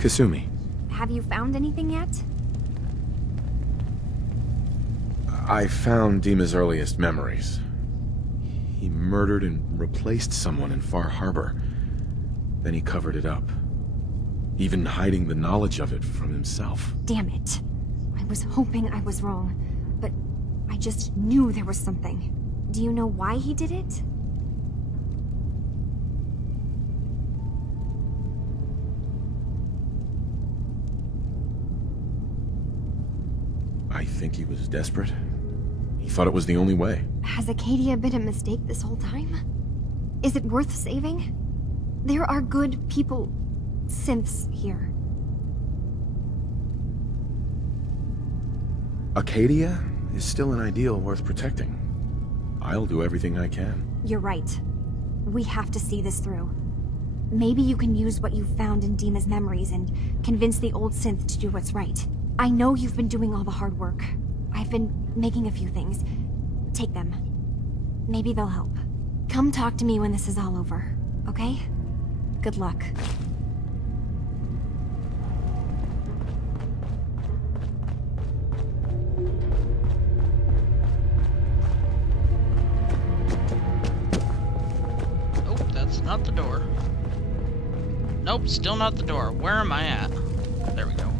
Kasumi. Have you found anything yet? I found Dima's earliest memories. He murdered and replaced someone in Far Harbor. Then he covered it up, even hiding the knowledge of it from himself. Damn it. I was hoping I was wrong, but I just knew there was something. Do you know why he did it? I think he was desperate. He thought it was the only way. Has Acadia been a mistake this whole time? Is it worth saving? There are good people, synths here. Acadia is still an ideal worth protecting. I'll do everything I can. You're right. We have to see this through. Maybe you can use what you found in Dima's memories and convince the old synth to do what's right. I know you've been doing all the hard work. I've been making a few things. Take them. Maybe they'll help. Come talk to me when this is all over, okay? Good luck. Nope, that's not the door. Nope, still not the door. Where am I at? There we go.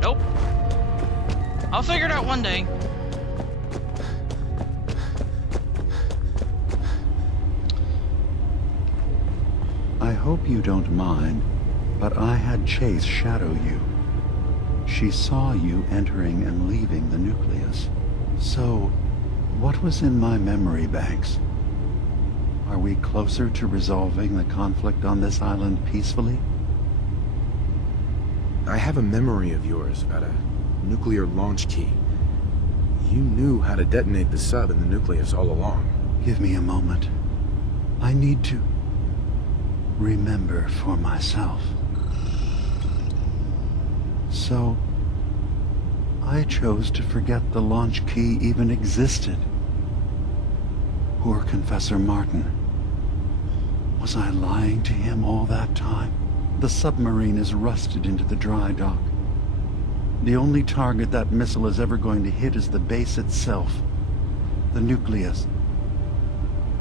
Nope. I'll figure it out one day. I hope you don't mind, but I had Chase shadow you. She saw you entering and leaving the nucleus. So, what was in my memory banks? Are we closer to resolving the conflict on this island peacefully? I have a memory of yours about a nuclear launch key. You knew how to detonate the sub in the nucleus all along. Give me a moment. I need to remember for myself. So, I chose to forget the launch key even existed. Poor Confessor Martin. Was I lying to him all that time? The submarine is rusted into the dry dock. The only target that missile is ever going to hit is the base itself. The nucleus.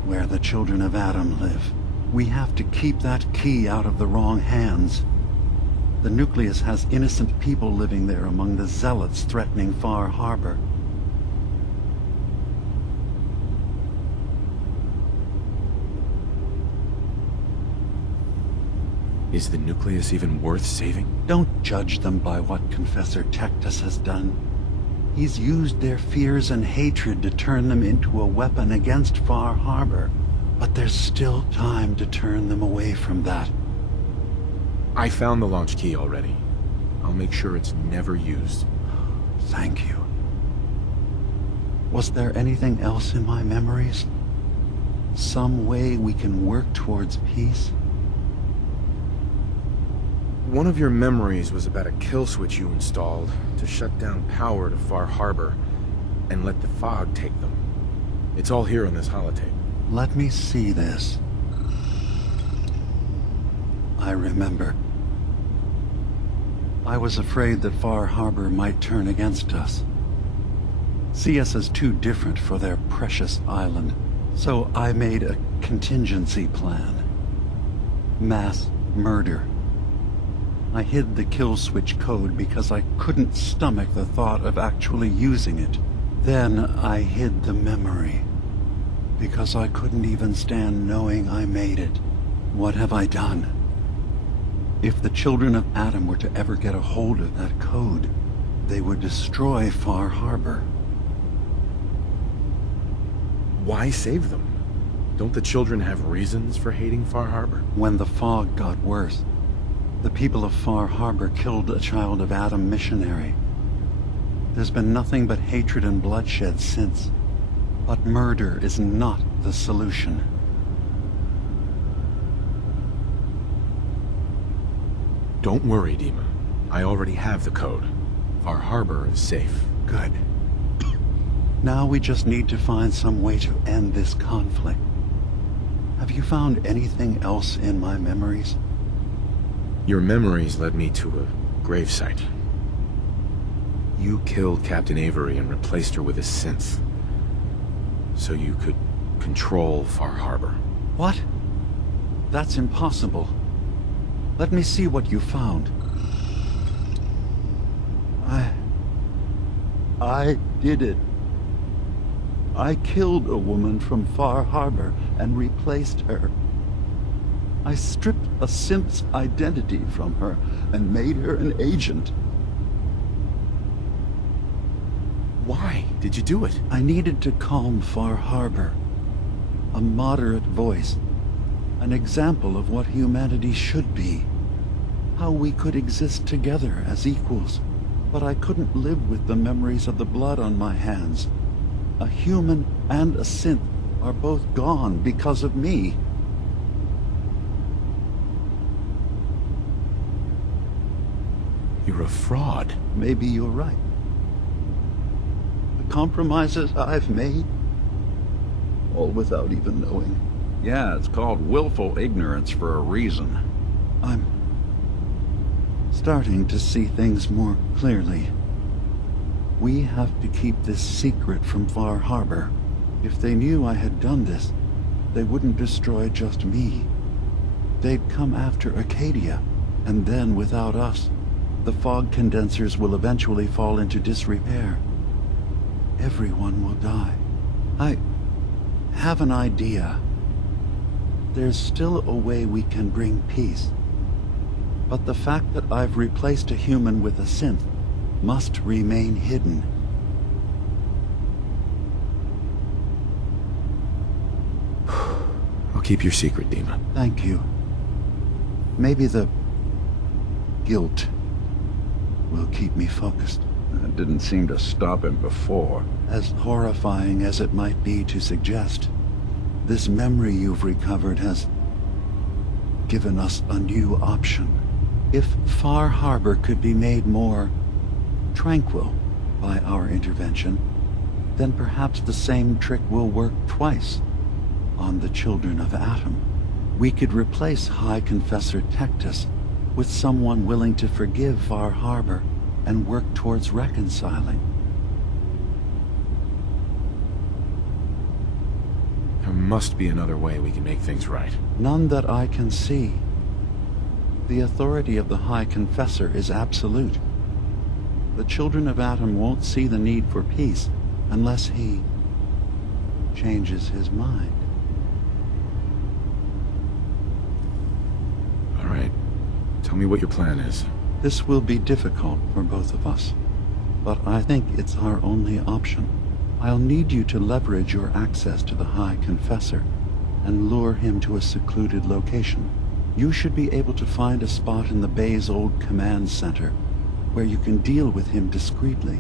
Where the children of Adam live. We have to keep that key out of the wrong hands. The nucleus has innocent people living there among the zealots threatening Far Harbor. Is the nucleus even worth saving? Don't judge them by what Confessor Tectus has done. He's used their fears and hatred to turn them into a weapon against Far Harbor. But there's still time to turn them away from that. I found the launch key already. I'll make sure it's never used. Thank you. Was there anything else in my memories? Some way we can work towards peace? One of your memories was about a kill switch you installed to shut down power to Far Harbor and let the fog take them. It's all here on this holotape. Let me see this. I remember. I was afraid that Far Harbor might turn against us. See us as too different for their precious island. So I made a contingency plan. Mass murder. I hid the kill switch code because I couldn't stomach the thought of actually using it. Then I hid the memory because I couldn't even stand knowing I made it. What have I done? If the children of Adam were to ever get a hold of that code, they would destroy Far Harbor. Why save them? Don't the children have reasons for hating Far Harbor? When the fog got worse, the people of Far Harbor killed a child of Adam missionary. There's been nothing but hatred and bloodshed since. But murder is not the solution. Don't worry, Dima. I already have the code. Far Harbor is safe. Good. Now we just need to find some way to end this conflict. Have you found anything else in my memories? Your memories led me to a gravesite. You killed Captain Avery and replaced her with a synth, so you could control Far Harbor. What? That's impossible. Let me see what you found. I did it. I killed a woman from Far Harbor and replaced her. I stripped a synth's identity from her and made her an agent. Why did you do it? I needed to calm Far Harbor. A moderate voice. An example of what humanity should be. How we could exist together as equals. But I couldn't live with the memories of the blood on my hands. A human and a synth are both gone because of me. You're a fraud. Maybe you're right. The compromises I've made, all without even knowing. Yeah, it's called willful ignorance for a reason. I'm starting to see things more clearly. We have to keep this secret from Far Harbor. If they knew I had done this, they wouldn't destroy just me. They'd come after Acadia, and then without us, the fog condensers will eventually fall into disrepair. Everyone will die. I have an idea. There's still a way we can bring peace. But the fact that I've replaced a human with a synth must remain hidden. I'll keep your secret, Dima. Thank you. Maybe the guilt will keep me focused. That didn't seem to stop him before. As horrifying as it might be to suggest, this memory you've recovered has given us a new option. If Far Harbor could be made more tranquil by our intervention, then perhaps the same trick will work twice on the children of Atom. We could replace High Confessor Tectus with someone willing to forgive Far Harbor and work towards reconciling. There must be another way we can make things right. None that I can see. The authority of the High Confessor is absolute. The children of Atom won't see the need for peace unless he changes his mind. All right. Tell me what your plan is. This will be difficult for both of us, but I think it's our only option. I'll need you to leverage your access to the High Confessor and lure him to a secluded location. You should be able to find a spot in the Bay's old command center where you can deal with him discreetly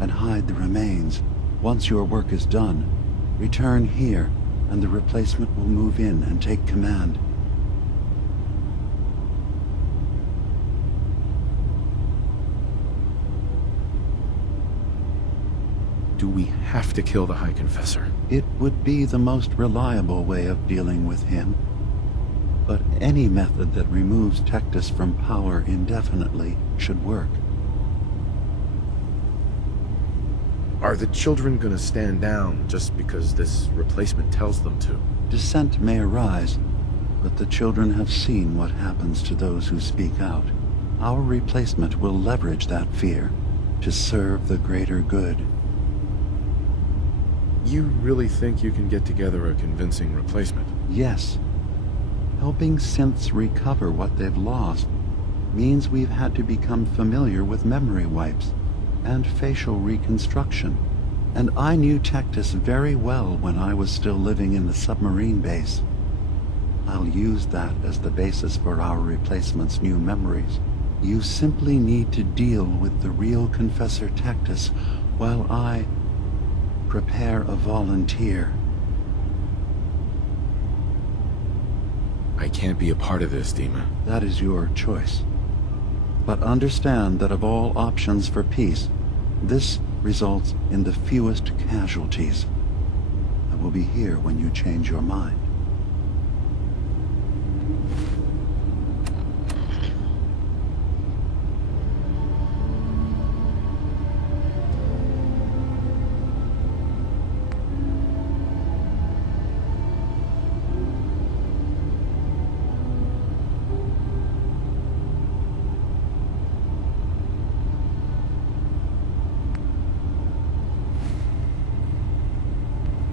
and hide the remains. Once your work is done, return here and the replacement will move in and take command. Do we have to kill the High Confessor? It would be the most reliable way of dealing with him. But any method that removes Tectus from power indefinitely should work. Are the children gonna stand down just because this replacement tells them to? Dissent may arise, but the children have seen what happens to those who speak out. Our replacement will leverage that fear to serve the greater good. You really think you can get together a convincing replacement? Yes. Helping synths recover what they've lost means we've had to become familiar with memory wipes and facial reconstruction. And I knew Tectus very well when I was still living in the submarine base. I'll use that as the basis for our replacement's new memories. You simply need to deal with the real Confessor Tectus while I prepare a volunteer. I can't be a part of this, Dima. That is your choice. But understand that of all options for peace, this results in the fewest casualties. I will be here when you change your mind.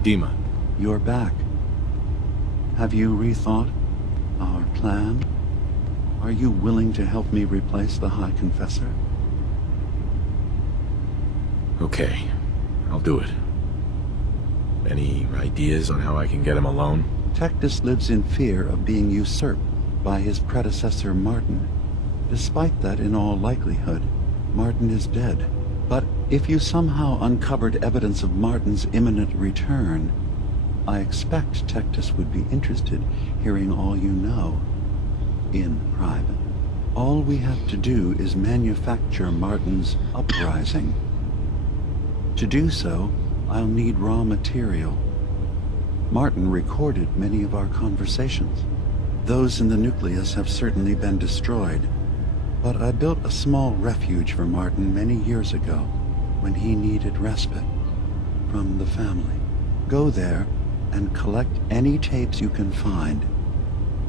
Dima. You're back. Have you rethought our plan? Are you willing to help me replace the High Confessor? Okay, I'll do it. Any ideas on how I can get him alone? Tectus lives in fear of being usurped by his predecessor Martin. Despite that, in all likelihood, Martin is dead. But if you somehow uncovered evidence of Martin's imminent return, I expect Tectus would be interested hearing all you know, in private. All we have to do is manufacture Martin's uprising. To do so, I'll need raw material. Martin recorded many of our conversations. Those in the nucleus have certainly been destroyed, but I built a small refuge for Martin many years ago when he needed respite from the family. Go there and collect any tapes you can find.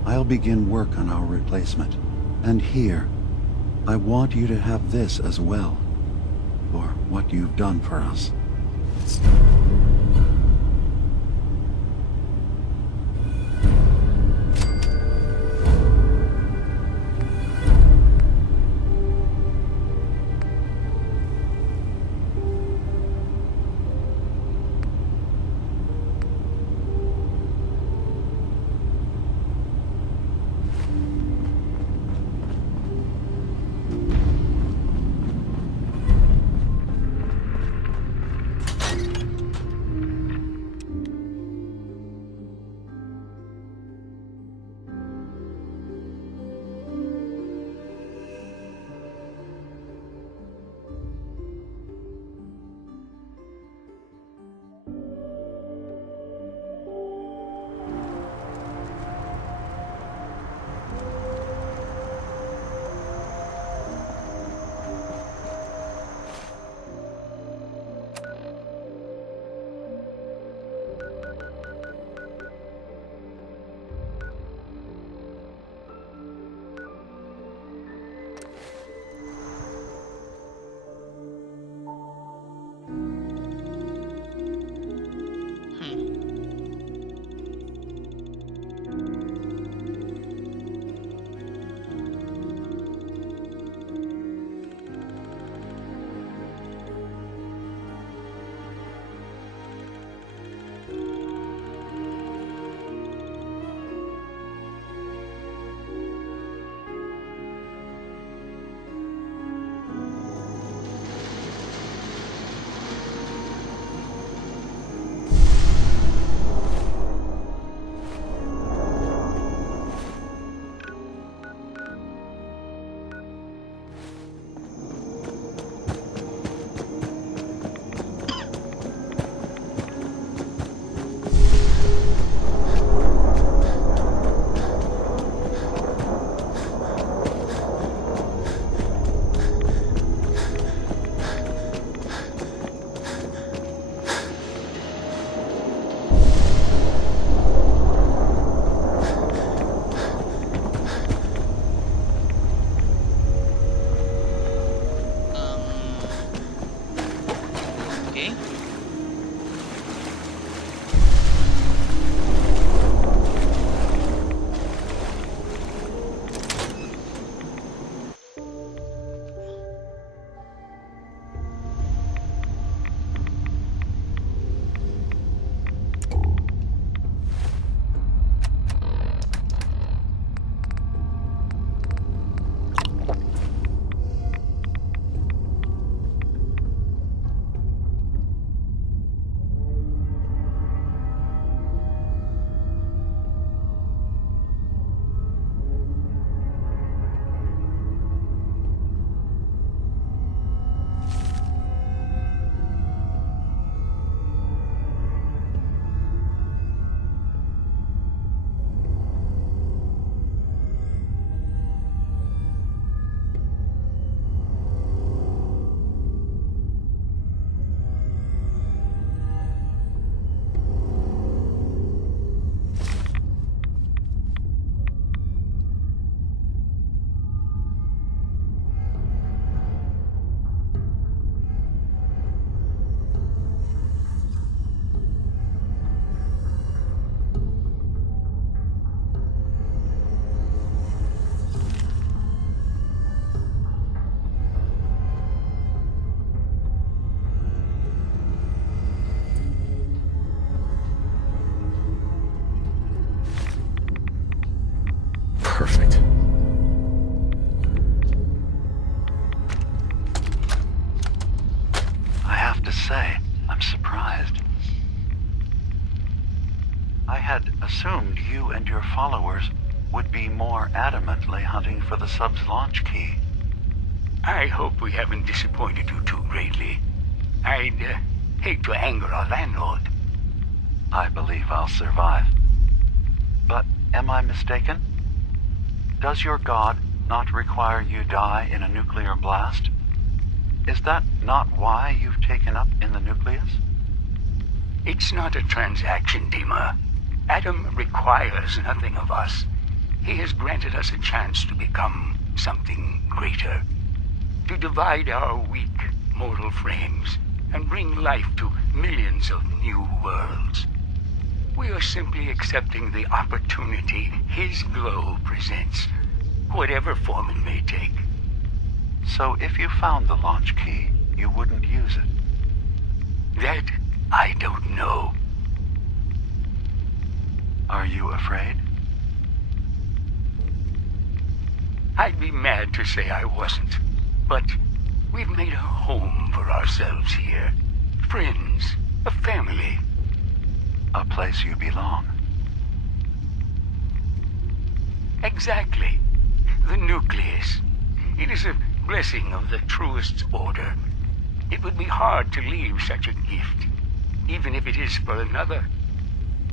I'll begin work on our replacement. And here, I want you to have this as well, for what you've done for us. say, I'm surprised. I had assumed you and your followers would be more adamantly hunting for the sub's launch key. I hope we haven't disappointed you too greatly. I'd hate to anger our landlord. I believe I'll survive. But am I mistaken? Does your god not require you die in a nuclear blast? Is that not why you've taken up in the nucleus? It's not a transaction, Dima. Adam requires nothing of us. He has granted us a chance to become something greater. To divide our weak, mortal frames and bring life to millions of new worlds. We are simply accepting the opportunity his glow presents, whatever form it may take. So if you found the launch key, you wouldn't use it? That I don't know. Are you afraid? I'd be mad to say I wasn't, but we've made a home for ourselves here. Friends, a family. A place you belong. Exactly. The nucleus. It is a blessing of the truest order. It would be hard to leave such a gift, even if it is for another.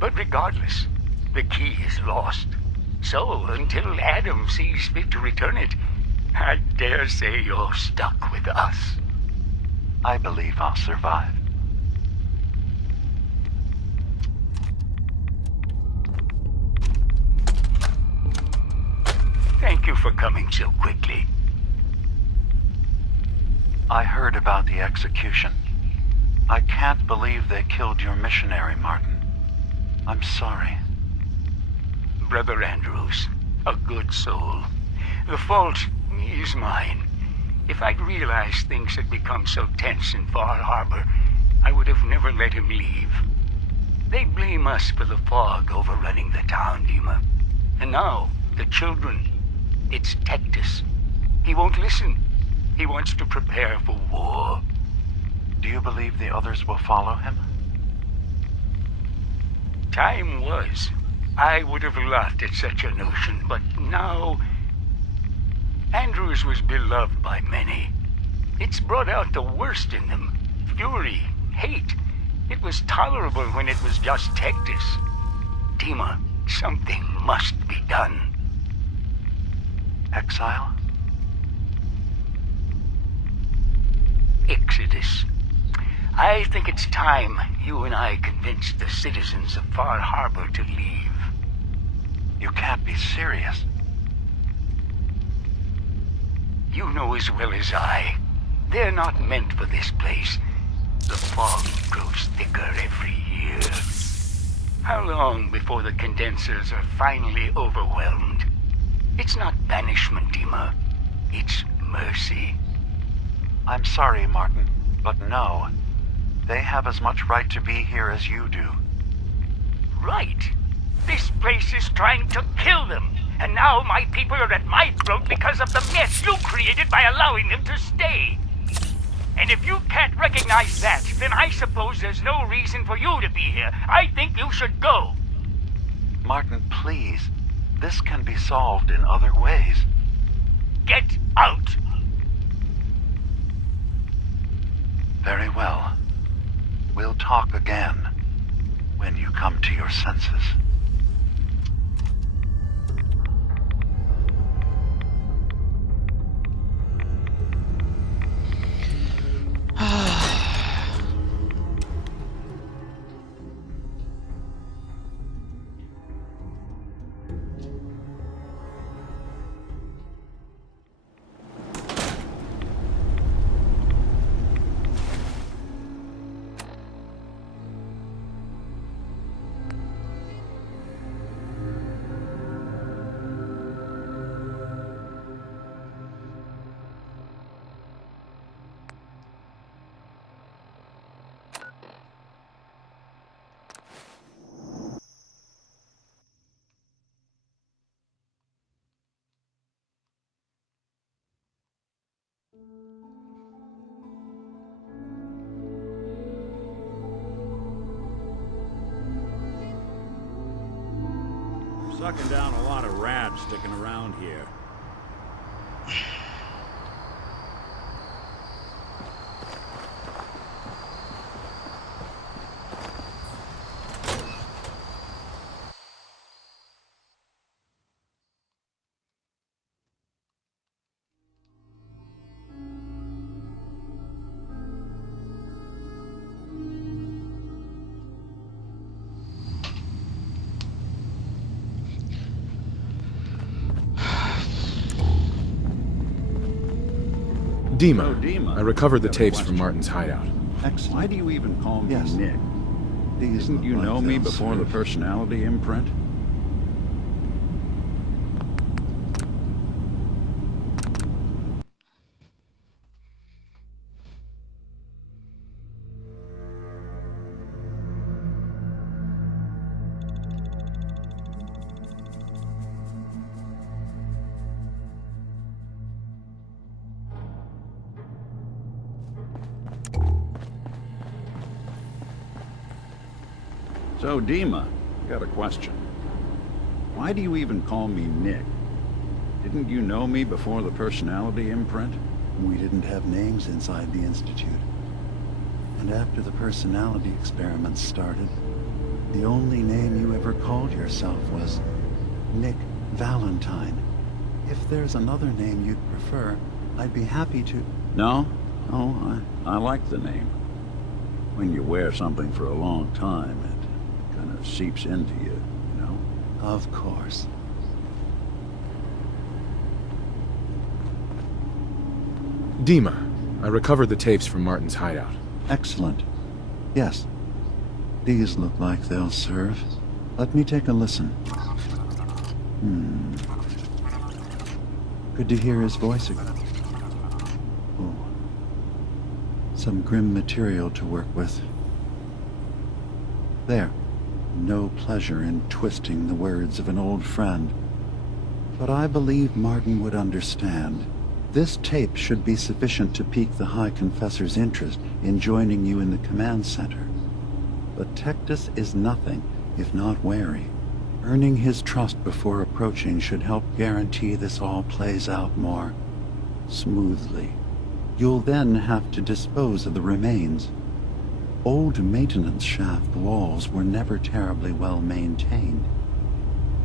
But regardless, the key is lost. So, until Adam sees fit to return it, I dare say you're stuck with us. I believe I'll survive. Thank you for coming so quickly. I heard about the execution. I can't believe they killed your missionary, Martin. I'm sorry. Brother Andrews, a good soul. The fault is mine. If I'd realized things had become so tense in Far Harbor, I would have never let him leave. They blame us for the fog overrunning the town, Dima. And now, the children. It's Tectus. He won't listen. He wants to prepare for war. Do you believe the others will follow him? Time was. I would have laughed at such a notion, but now... Andrews was beloved by many. It's brought out the worst in them. Fury, hate. It was tolerable when it was just Tectus. Dima, something must be done. Exile? Exodus. I think it's time you and I convinced the citizens of Far Harbor to leave. You can't be serious. You know as well as I. They're not meant for this place. The fog grows thicker every year. How long before the condensers are finally overwhelmed? It's not banishment, Dima. It's mercy. I'm sorry, Martin, but no. They have as much right to be here as you do. Right. This place is trying to kill them. And now my people are at my throat because of the mess you created by allowing them to stay. And if you can't recognize that, then I suppose there's no reason for you to be here. I think you should go. Martin, please. This can be solved in other ways. Get out! Very well. We'll talk again when you come to your senses. Sucking down a lot of rats sticking around here. Dima, Oh, Dima. I recovered the Got a tapes from question. Martin's hideout. Excellent. Why do you even call me Yes. Nick? These Didn't look you like know me they'll before the serve. personality imprint? So, Dima, I got a question. Why do you even call me Nick? Didn't you know me before the personality imprint? We didn't have names inside the Institute. And after the personality experiments started, the only name you ever called yourself was Nick Valentine. If there's another name you'd prefer, I'd be happy to... No, I like the name. When you wear something for a long time, it kind of seeps into you, you know? Of course. Dima, I recovered the tapes from Martin's hideout. Excellent. Yes. These look like they'll serve. Let me take a listen. Good to hear his voice again. Oh. Some grim material to work with. There. No pleasure in twisting the words of an old friend. But I believe Martin would understand. This tape should be sufficient to pique the High Confessor's interest in joining you in the command center. But Tectus is nothing if not wary. Earning his trust before approaching should help guarantee this all plays out more smoothly. You'll then have to dispose of the remains. Old maintenance shaft walls were never terribly well maintained.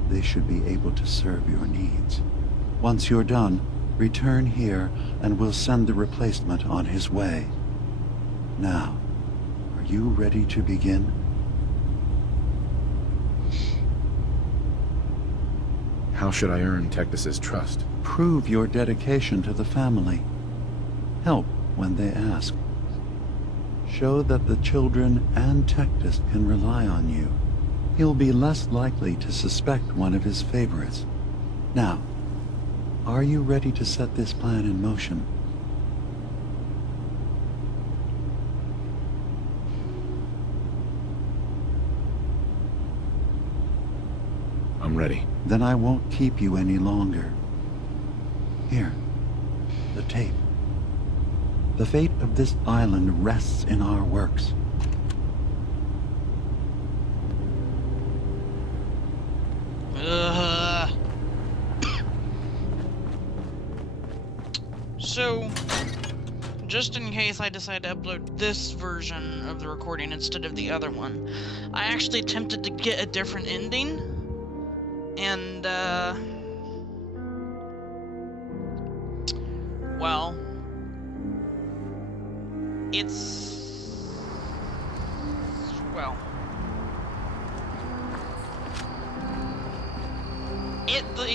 They should be able to serve your needs. Once you're done, return here and we'll send the replacement on his way. Now, are you ready to begin? How should I earn Tectus's trust? Prove your dedication to the family. Help when they ask. Show that the children and Tectus can rely on you. He'll be less likely to suspect one of his favorites. Now, are you ready to set this plan in motion? I'm ready. Then I won't keep you any longer. Here, the tape. The fate of this island rests in our works. So, just in case I decide to upload this version of the recording instead of the other one, I actually attempted to get a different ending, and, well, it's, well,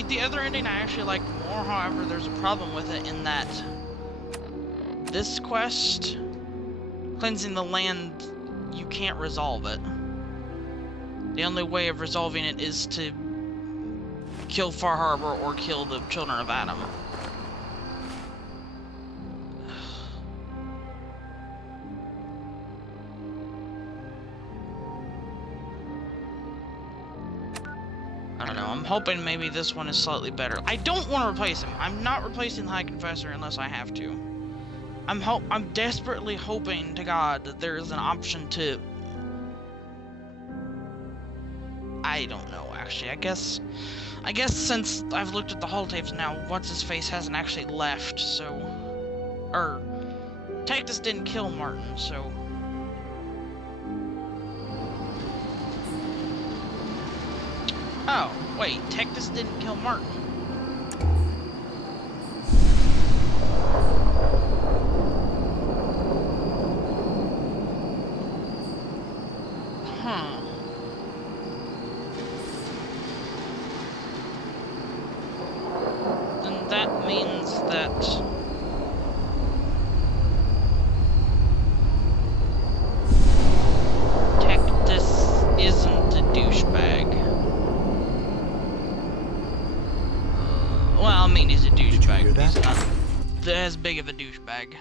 the other ending I actually liked more. However, there's a problem with it in that this quest, cleansing the land, you can't resolve it. The only way of resolving it is to kill Far Harbor or kill the Children of Adam. I don't know, I'm hoping maybe this one is slightly better. I don't want to replace him. I'm not replacing the High Confessor unless I have to. I'm desperately hoping to God that there is an option to... I don't know, actually. I guess since I've looked at the holotapes now, what's-his-face hasn't actually left, so... Or... Tectus didn't kill Martin, so... Oh, wait, Tectus didn't kill Martin. Huh. Then that means that... Tectus isn't a douchebag. Well, I mean, he's a douchebag, but he's not as big of a douchebag.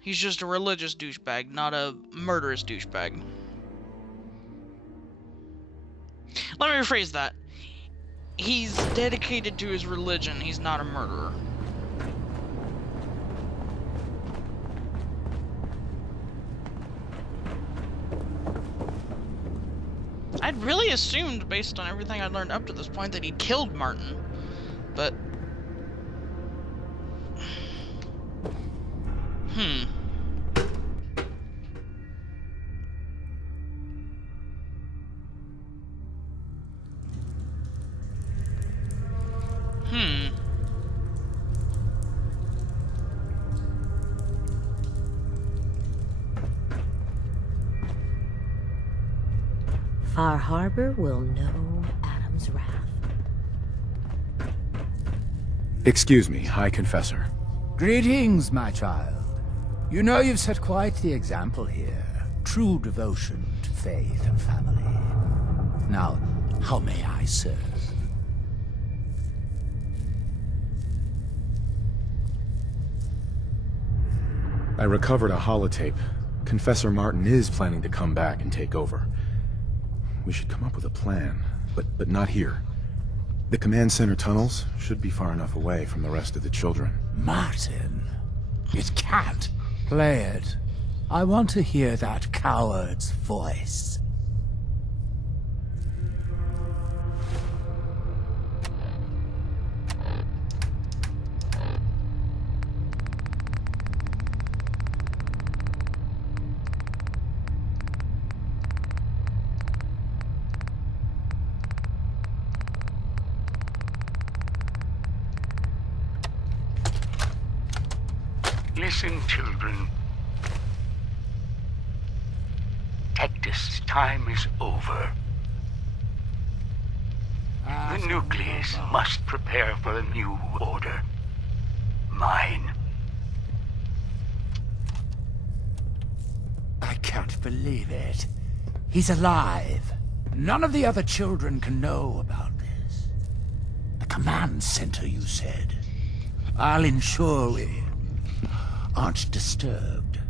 He's just a religious douchebag, not a murderous douchebag. Let me rephrase that. He's dedicated to his religion, he's not a murderer. I'd really assumed, based on everything I'd learned up to this point, that he'd killed Martin. But... Far Harbor will know Adam's wrath. Excuse me, High Confessor. Greetings, my child. You know you've set quite the example here. True devotion to faith and family. Now, how may I serve? I recovered a holotape. Confessor Martin is planning to come back and take over. We should come up with a plan, but not here. The command center tunnels should be far enough away from the rest of the children. Martin, it can't. Play it. I want to hear that coward's voice. Listen, children. Tectus' time is over. The nucleus must prepare for a new order. Mine. I can't believe it. He's alive. None of the other children can know about this. The command center, you said. I'll ensure we aren't disturbed.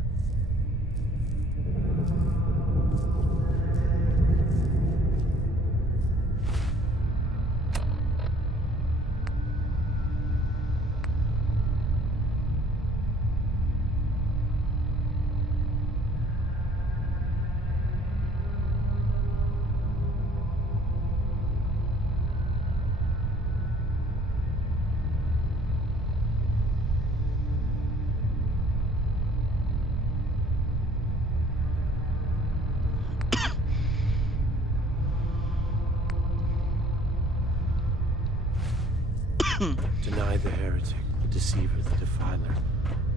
Deny the heretic, the deceiver, the defiler.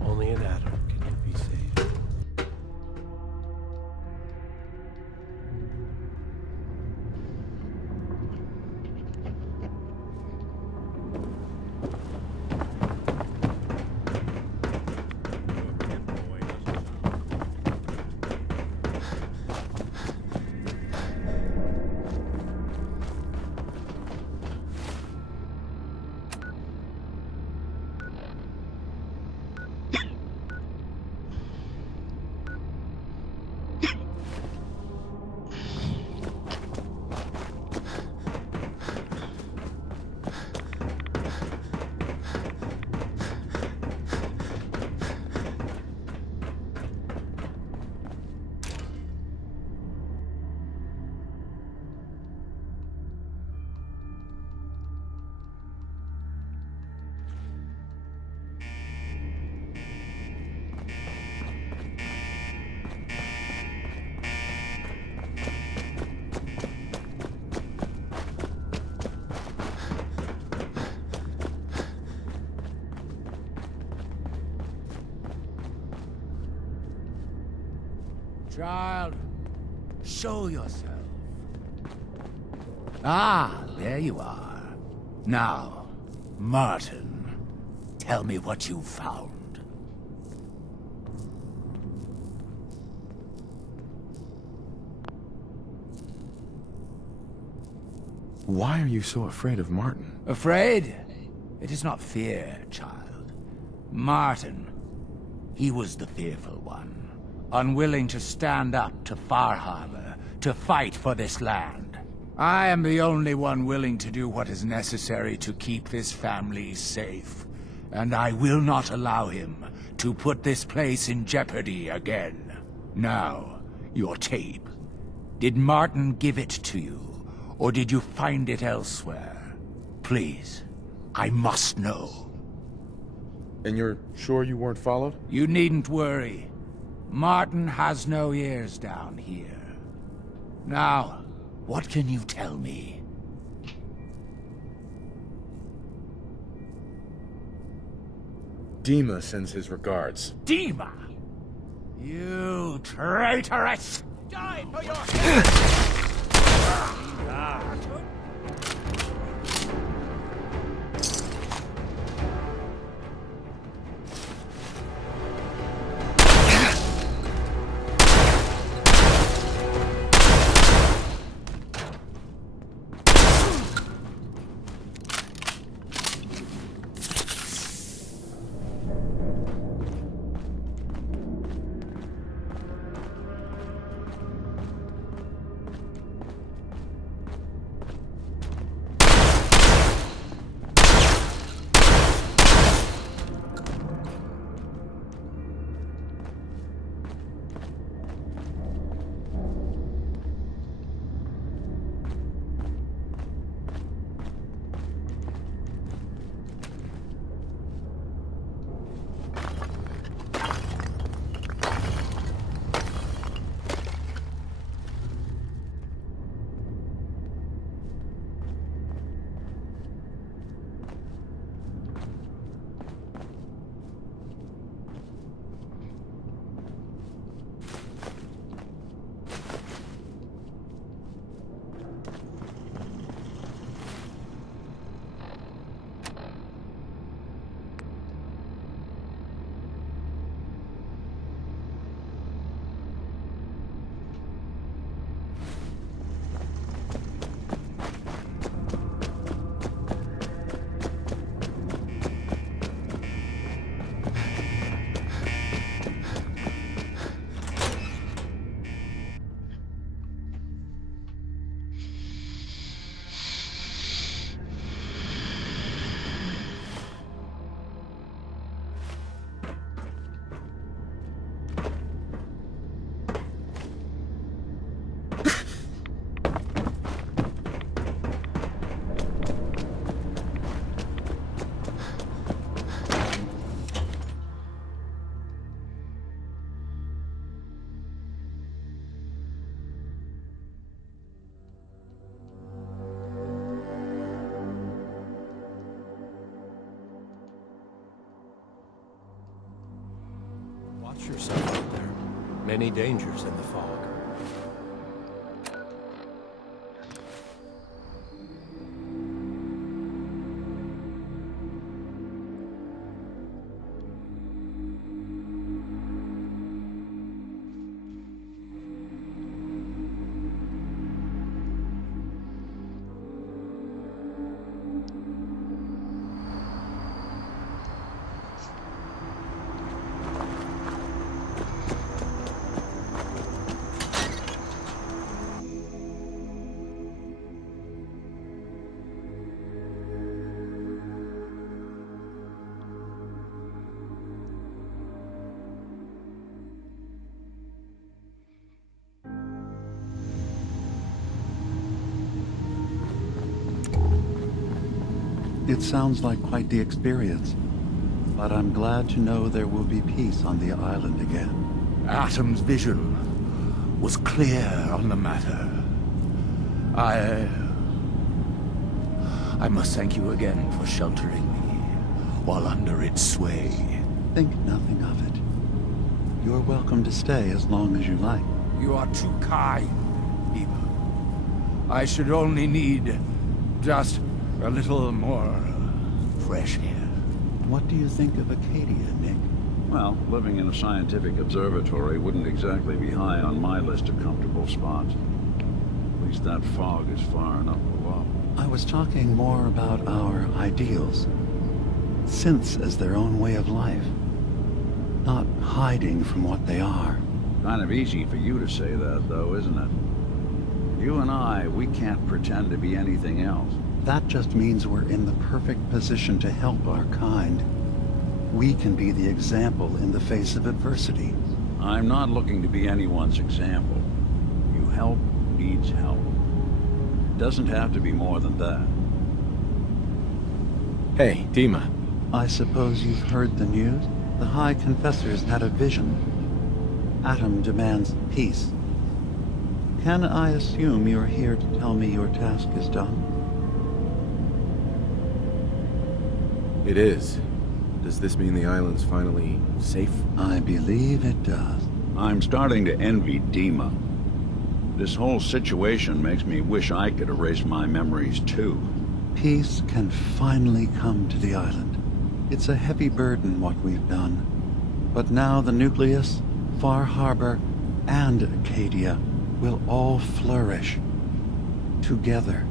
Only in Adam can you be saved. Child, show yourself. Ah, there you are. Now, Martin, tell me what you found. Why are you so afraid of Martin? Afraid? It is not fear, child. Martin, he was the fearful one, unwilling to stand up to Far Harbor, to fight for this land. I am the only one willing to do what is necessary to keep this family safe, and I will not allow him to put this place in jeopardy again. Now, your tape. Did Martin give it to you? Or did you find it elsewhere? Please, I must know. And you're sure you weren't followed? You needn't worry. Martin has no ears down here. Now, what can you tell me? Dima sends his regards. Dima! You traitoress! Die for your... Watch yourself out there. Many dangers in the fog. It sounds like quite the experience, but I'm glad to know there will be peace on the island again. Atom's vision was clear on the matter. I must thank you again for sheltering me while under its sway. Think nothing of it. You're welcome to stay as long as you like. You are too kind, Dima. I should only need just a little more fresh air. What do you think of Acadia, Nick? Well, living in a scientific observatory wouldn't exactly be high on my list of comfortable spots. At least that fog is far enough below. I was talking more about our ideals. Synths as their own way of life. Not hiding from what they are. Kind of easy for you to say that, though, isn't it? You and I, we can't pretend to be anything else. That just means we're in the perfect position to help our kind. We can be the example in the face of adversity. I'm not looking to be anyone's example. You help who needs help. It doesn't have to be more than that. Hey, Dima. I suppose you've heard the news? The High Confessor's had a vision. Atom demands peace. Can I assume you're here to tell me your task is done? It is. Does this mean the island's finally safe? I believe it does. I'm starting to envy Dima. This whole situation makes me wish I could erase my memories too. Peace can finally come to the island. It's a heavy burden what we've done. But now the Nucleus, Far Harbor, and Acadia will all flourish. Together.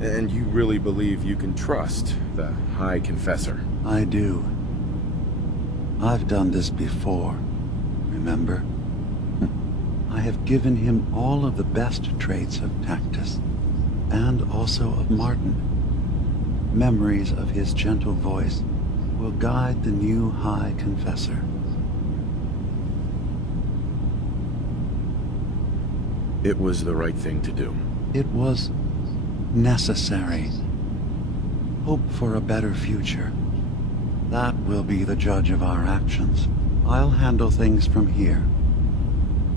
And you really believe you can trust the High Confessor? I do. I've done this before, remember? I have given him all of the best traits of Tactus, and also of Martin. Memories of his gentle voice will guide the new High Confessor. It was the right thing to do. It was necessary. Hope for a better future. That will be the judge of our actions. I'll handle things from here.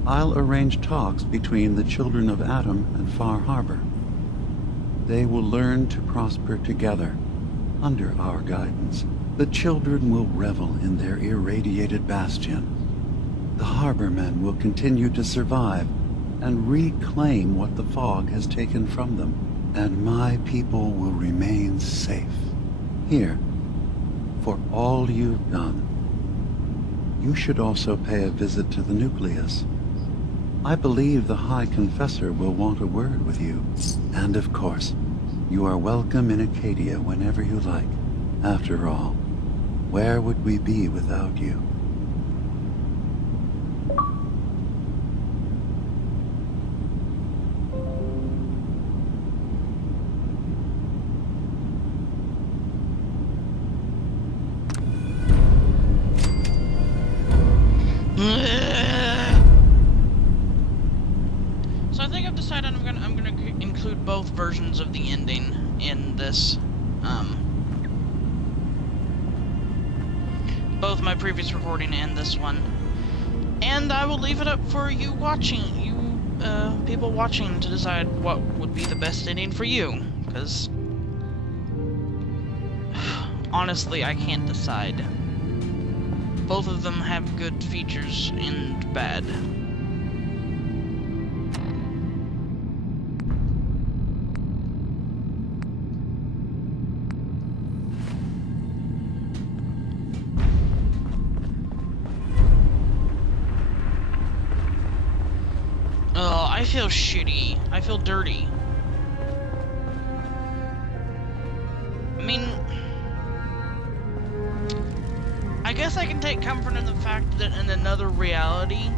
I'll arrange talks between the children of Atom and Far Harbor. They will learn to prosper together, under our guidance. The children will revel in their irradiated bastion. The Harbormen will continue to survive and reclaim what the fog has taken from them. And my people will remain safe. Here, for all you've done. You should also pay a visit to the Nucleus. I believe the High Confessor will want a word with you. And of course, you are welcome in Acadia whenever you like. After all, where would we be without you? So I think I've decided I'm gonna include both versions of the ending in this. Both my previous recording and this one, and I will leave it up for you people watching to decide what would be the best ending for you. Because honestly, I can't decide. Both of them have good features and bad. Oh, I feel shitty. I feel dirty. I mean, I guess I can take comfort in the fact that in another reality,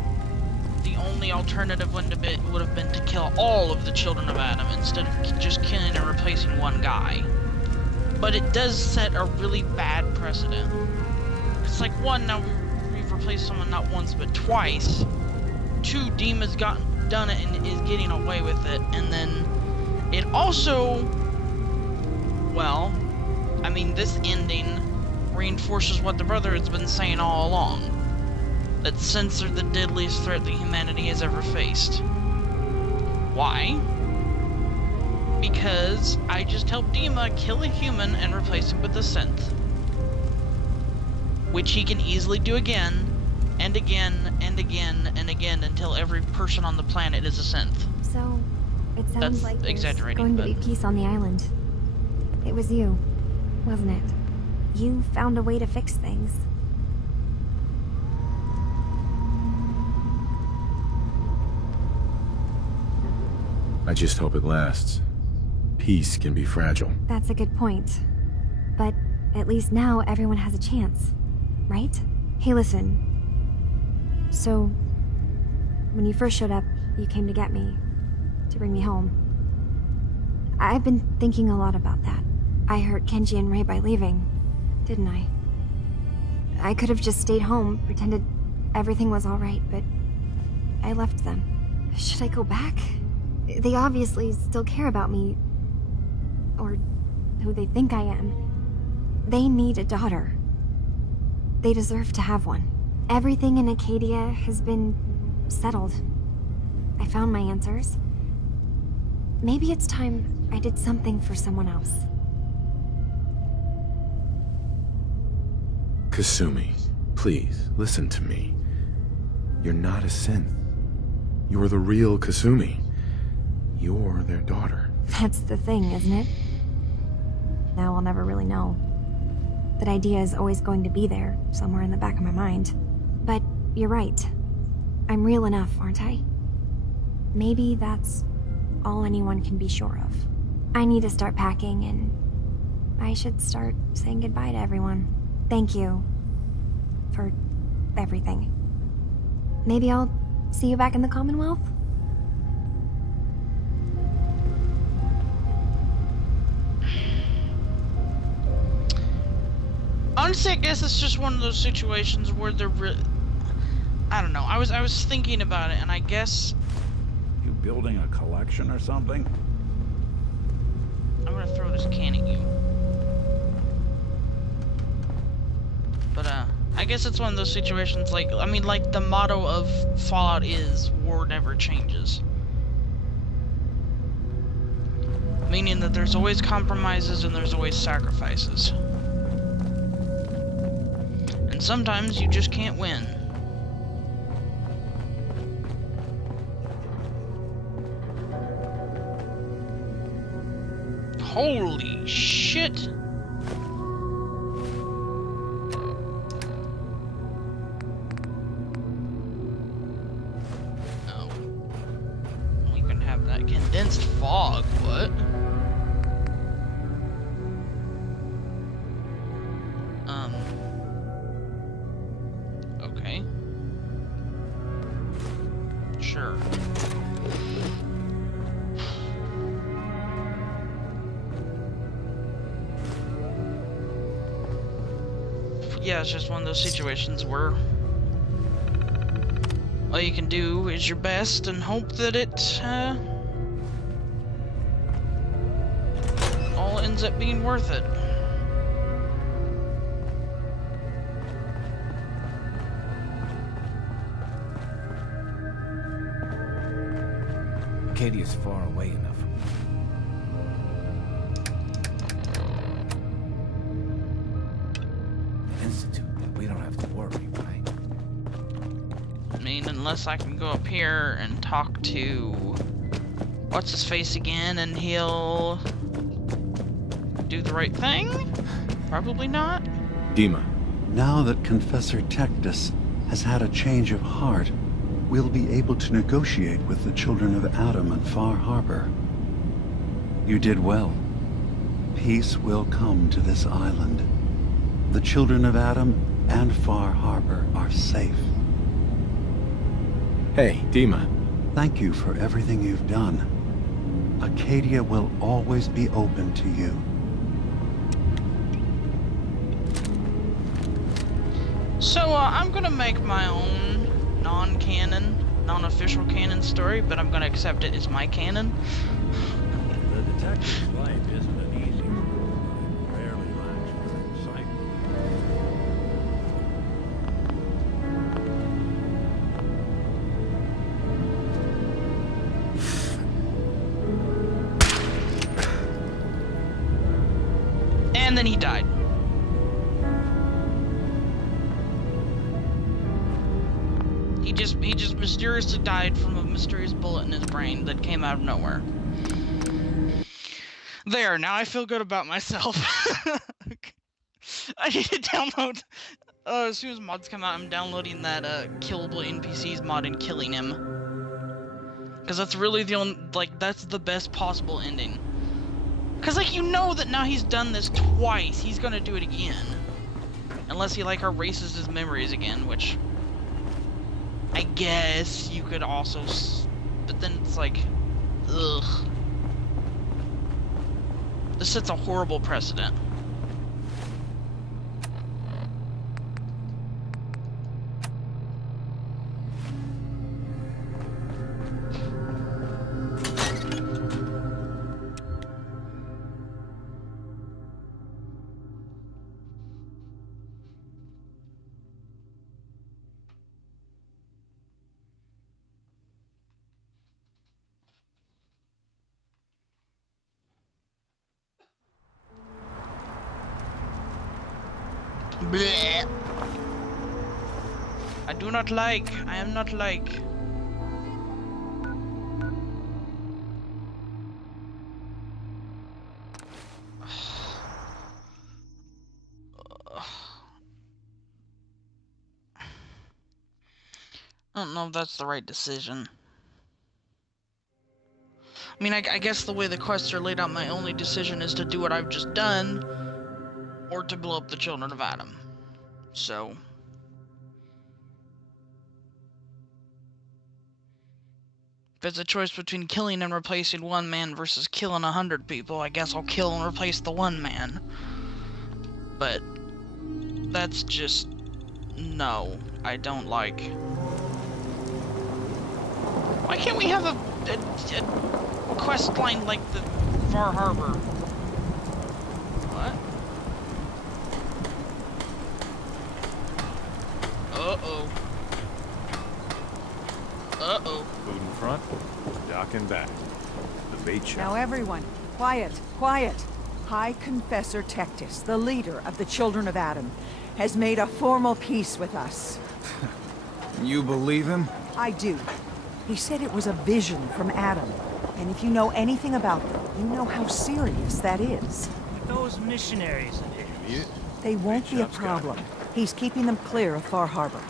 the only alternative would have been to kill all of the children of Adam instead of just killing and replacing one guy. But it does set a really bad precedent. It's like, one, now we've replaced someone not once but twice. Two, Dima's done it and is getting away with it. And then it also, well, I mean, this ending reinforces what the Brother has been saying all along. That synths are the deadliest threat that humanity has ever faced. Why? Because I just helped Dima kill a human and replace him with a synth. which he can easily do again, and again, and again, and again, until every person on the planet is a synth. So, it sounds That's like there's exaggerating, going to but- be peace on the island. It was you, wasn't it? You found a way to fix things. I just hope it lasts. Peace can be fragile. That's a good point. But at least now everyone has a chance, right? Hey, listen. So, when you first showed up, you came to get me, to bring me home. I've been thinking a lot about that. I hurt Kenji and Ray by leaving, didn't I? I could have just stayed home, pretended everything was alright, but I left them. Should I go back? They obviously still care about me, or who they think I am. They need a daughter. They deserve to have one. Everything in Acadia has been settled. I found my answers. Maybe it's time I did something for someone else. Kasumi, please, listen to me. You're not a synth. You're the real Kasumi. You're their daughter. That's the thing, isn't it? Now I'll never really know. That idea is always going to be there, somewhere in the back of my mind. But you're right. I'm real enough, aren't I? Maybe that's all anyone can be sure of. I need to start packing, and I should start saying goodbye to everyone. Thank you for everything. Maybe I'll see you back in the Commonwealth? Honestly, I guess it's just one of those situations where they're I don't know. I was thinking about it, and I guess You building a collection or something? I'm gonna throw this can at you. But I guess it's one of those situations like, I mean, like the motto of Fallout is war never changes. Meaning that there's always compromises and there's always sacrifices. And sometimes you just can't win. Holy shit! Oh. You can have that condensed fog, what? Okay. Sure. Yeah, it's just one of those situations where all you can do is your best and hope that it all ends up being worth it. Acadia's far away enough. Institute, we don't have to worry, right? I mean, unless I can go up here and talk to what's his face again, and he'll do the right thing? Probably not. Dima, Now that Confessor Tectus has had a change of heart, we'll be able to negotiate with the Children of Adam and Far Harbor. You did well. Peace will come to this island. The Children of Adam and Far Harbor are safe. hey, Dima. Thank you for everything you've done. Acadia will always be open to you. So, I'm gonna make my own non-canon, non-official canon story, but I'm gonna accept it as my canon. The detective's life isn't an easy one. It rarely lacks for excitement. And then he died. He just mysteriously died from a mysterious bullet in his brain that came out of nowhere. There, now I feel good about myself. I need to download. As soon as mods come out, I'm downloading that killable NPCs mod and killing him. Because that's really the only, like, that's the best possible ending. Because, like, you know that now he's done this twice, he's gonna do it again. Unless he, like, erases his memories again, which I guess you could also, but then it's like, ugh. This sets a horrible precedent. Blech. I do not like. I am not like. I don't know if that's the right decision. I mean, I guess the way the quests are laid out, my only decision is to do what I've just done, or to blow up the Children of Adam. So... if it's a choice between killing and replacing one man versus killing 100 people, I guess I'll kill and replace the one man. But... that's just... no, I don't like. Why can't we have a quest line like the Far Harbor? What? Uh-oh. Uh-oh. Food in front, dock in back. The bait shop. Now everyone, quiet, quiet. High Confessor Tectus, the leader of the Children of Adam, has made a formal peace with us. You believe him? I do. He said it was a vision from Adam. And if you know anything about them, you know how serious that is. Those missionaries in here. They won't be a problem. He's keeping them clear of Far Harbor.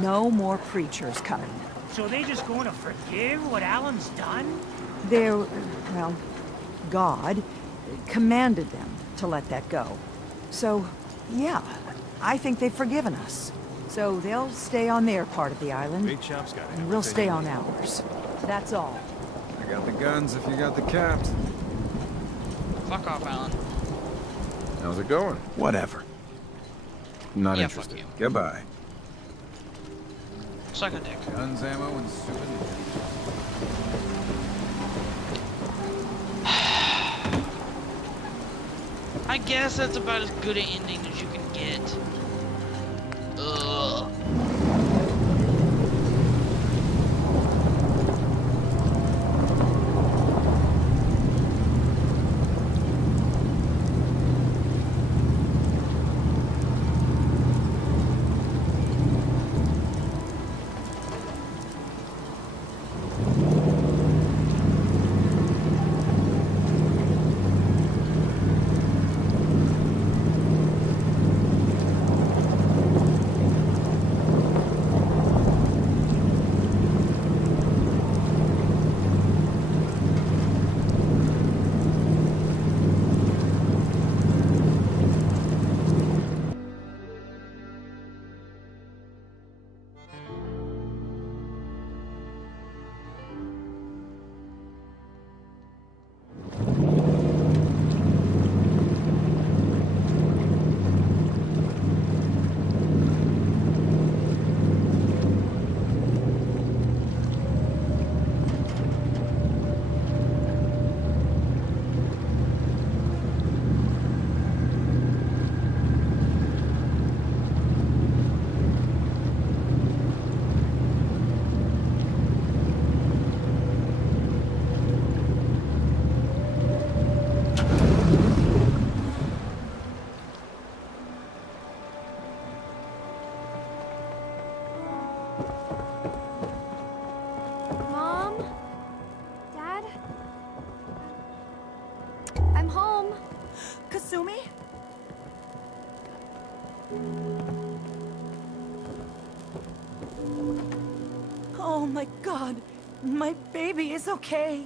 No more preachers coming. So they just going to forgive what Alan's done? They're, well, God commanded them to let that go. So, yeah, I think they've forgiven us. So they'll stay on their part of the island, and we'll stay on ours. That's all. I got the guns if you got the caps. Fuck off, Alan. How's it going? Whatever. Not Yeah, interested. fuck you. Goodbye. Suck a dick. Guns, ammo, and souvenirs. I guess that's about as good an ending as you can get. Ugh. Kasumi? Oh my god, my baby is okay.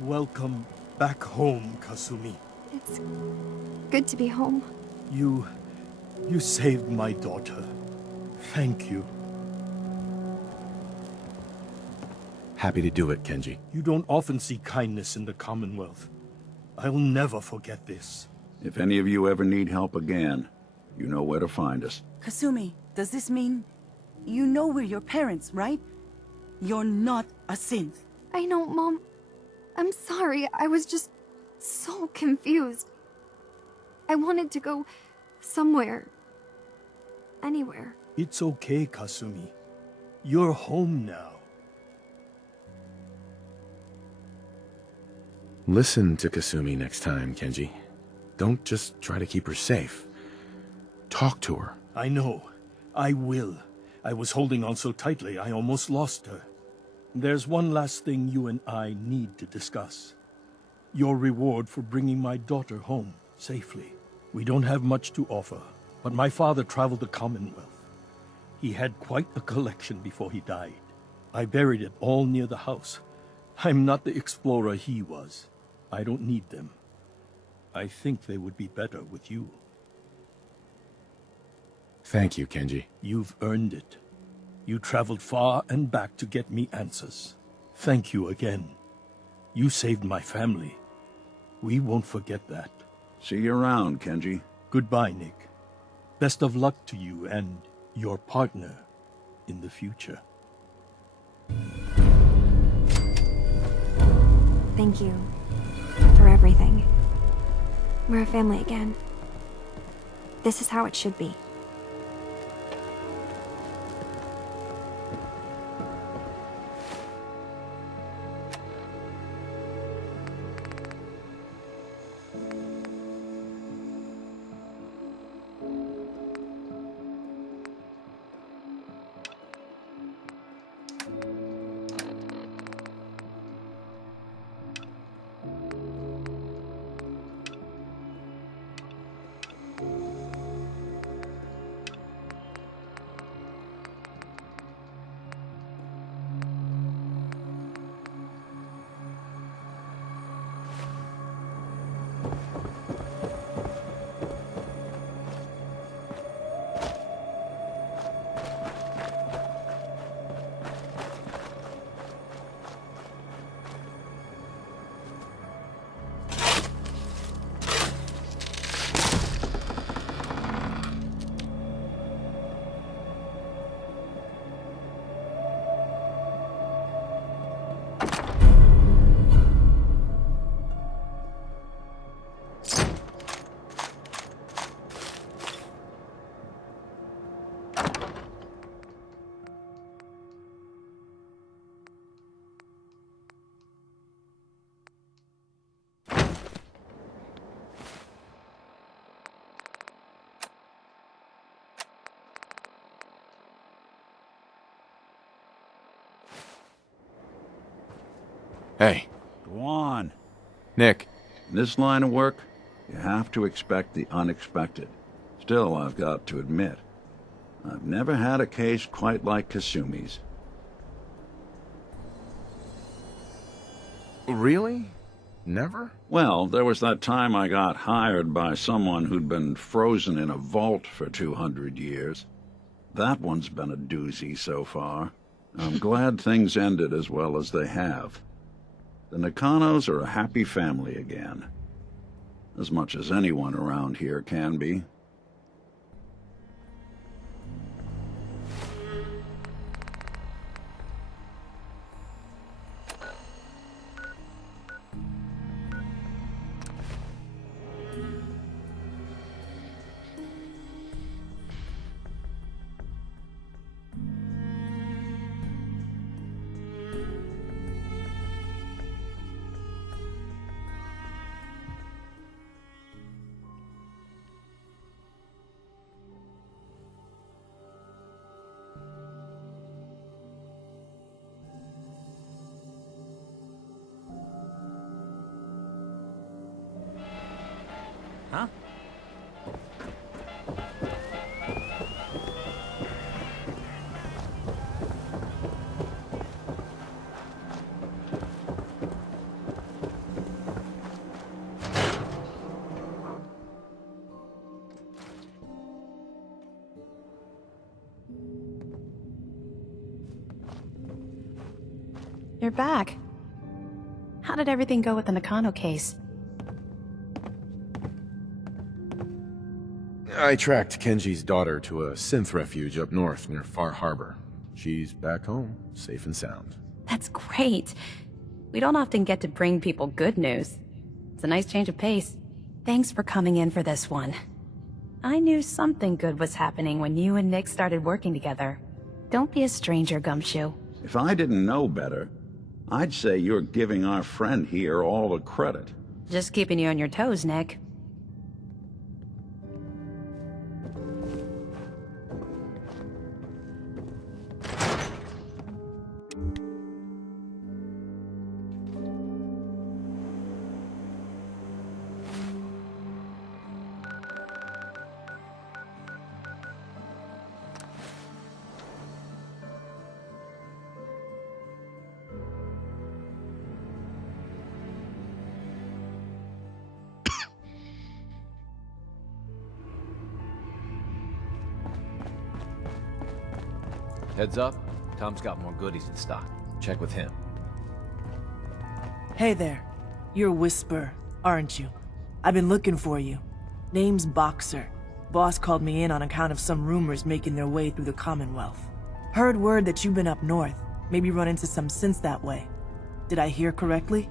Welcome back home, Kasumi. It's good to be home. You saved my daughter. Thank you. Happy to do it, Kenji. You don't often see kindness in the Commonwealth. I'll never forget this. If any of you ever need help again, you know where to find us. Kasumi, does this mean you know we're your parents, right? You're not a synth. I know, Mom. I'm sorry. I was just so confused. I wanted to go somewhere. Anywhere. It's okay, Kasumi. You're home now. Listen to Kasumi next time, Kenji. Don't just try to keep her safe. Talk to her. I know. I will. I was holding on so tightly, I almost lost her. There's one last thing you and I need to discuss. Your reward for bringing my daughter home safely. We don't have much to offer, but my father traveled the Commonwealth. He had quite a collection before he died. I buried it all near the house. I'm not the explorer he was. I don't need them. I think they would be better with you. Thank you, Kenji. You've earned it. You traveled far and back to get me answers. Thank you again. You saved my family. We won't forget that. See you around, Kenji. Goodbye, Nick. Best of luck to you and your partner in the future. Thank you for everything. We're a family again. This is how it should be. Hey. Go on. Nick. In this line of work, you have to expect the unexpected. Still, I've got to admit, I've never had a case quite like Kasumi's. Really? Never? Well, there was that time I got hired by someone who'd been frozen in a vault for 200 years. That one's been a doozy so far. I'm glad things ended as well as they have. The Nakanos are a happy family again. As much as anyone around here can be. You're back. How did everything go with the Nakano case? I tracked Kenji's daughter to a synth refuge up north near Far Harbor. She's back home, safe and sound. That's great. We don't often get to bring people good news. It's a nice change of pace. Thanks for coming in for this one. I knew something good was happening when you and Nick started working together. Don't be a stranger, Gumshoe. If I didn't know better, I'd say you're giving our friend here all the credit. Just keeping you on your toes, Nick. Heads up, Tom's got more goodies in stock. Check with him. Hey there. You're Whisper, aren't you? I've been looking for you. Name's Boxer. Boss called me in on account of some rumors making their way through the Commonwealth. Heard word that you've been up north, maybe run into some synths that way. Did I hear correctly?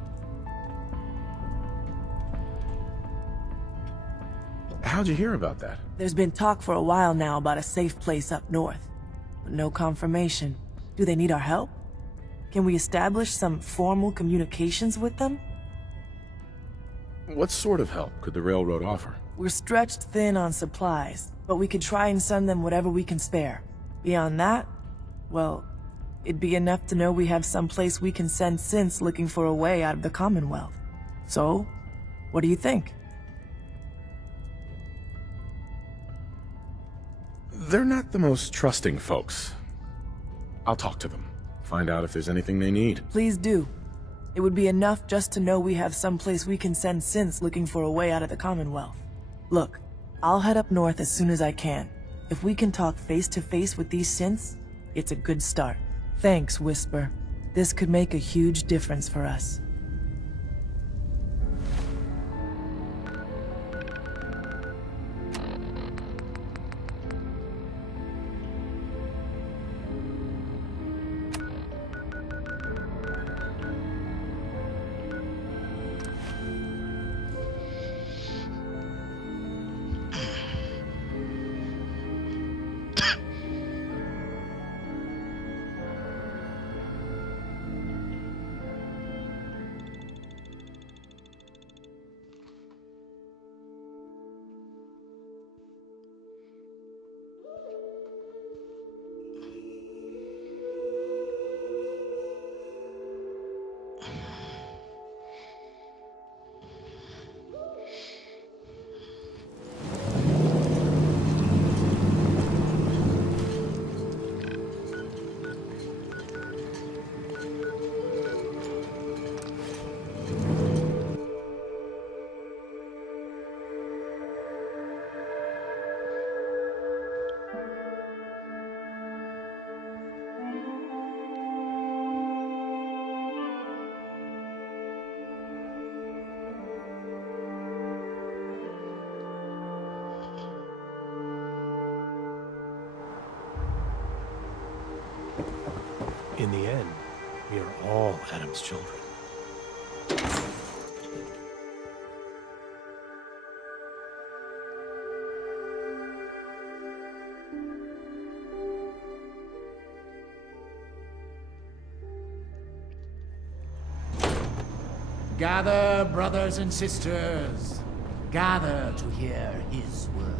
How'd you hear about that? There's been talk for a while now about a safe place up north, but no confirmation. Do they need our help? Can we establish some formal communications with them? What sort of help could the railroad offer? We're stretched thin on supplies, but we could try and send them whatever we can spare. Beyond that, well, it'd be enough to know we have some place we can send synths looking for a way out of the Commonwealth. So, what do you think? They're not the most trusting folks. I'll talk to them, find out if there's anything they need. Please do. It would be enough just to know we have some place we can send synths looking for a way out of the Commonwealth. Look, I'll head up north as soon as I can. If we can talk face to face with these synths, it's a good start. Thanks, Whisper. This could make a huge difference for us. In the end, we are all Adam's children. Gather, brothers and sisters. Gather to hear his word.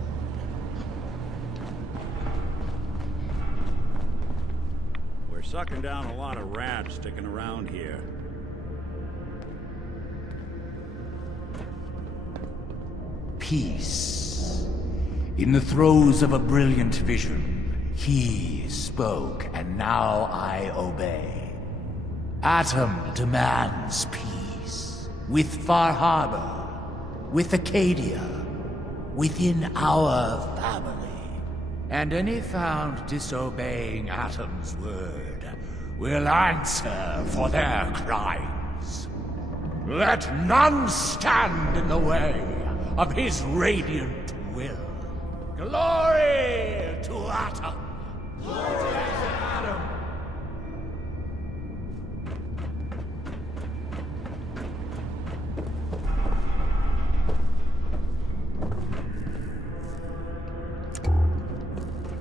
We're sucking down a lot of rats sticking around here. Peace. In the throes of a brilliant vision, he spoke, and now I obey. Atom demands peace. With Far Harbor, with Acadia, within our family. And any found disobeying Atom's word will answer for their crimes. Let none stand in the way of his radiant will. Glory to Atom! Glory to Atom!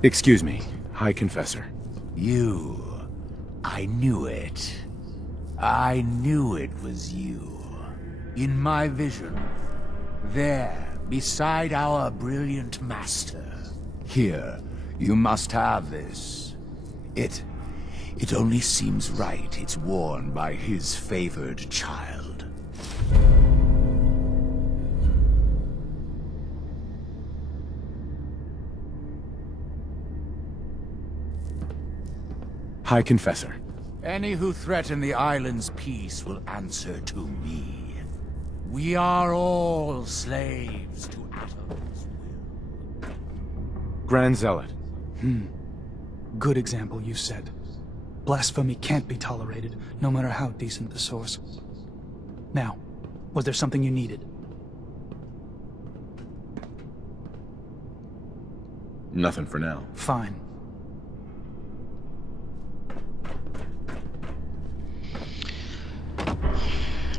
Excuse me, High Confessor. I knew it. I knew it was you. In my vision, there, beside our brilliant master. Here, you must have this. It only seems right it's worn by his favored child. High Confessor. Any who threaten the island's peace will answer to me. We are all slaves to Atom's will. Grand Zealot. Good example, you said. Blasphemy can't be tolerated, no matter how decent the source. Now, was there something you needed? Nothing for now. Fine.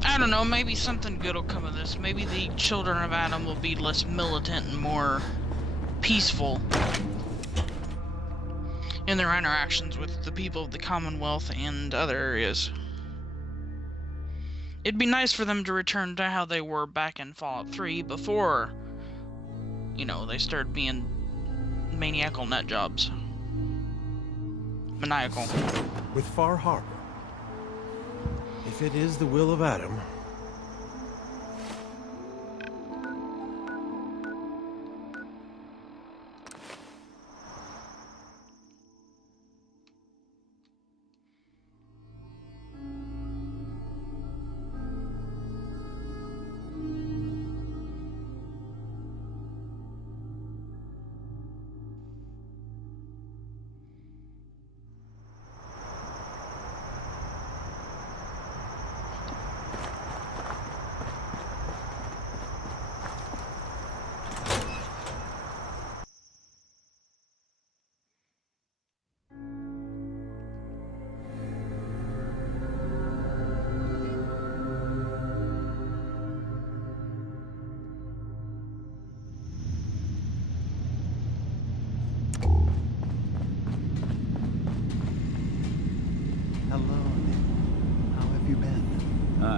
I don't know, maybe something good will come of this. Maybe the Children of Atom will be less militant and more peaceful in their interactions with the people of the Commonwealth and other areas. It'd be nice for them to return to how they were back in Fallout 3 before, you know, they started being maniacal nut jobs. Maniacal. With Far Harbor, if it is the will of Atom...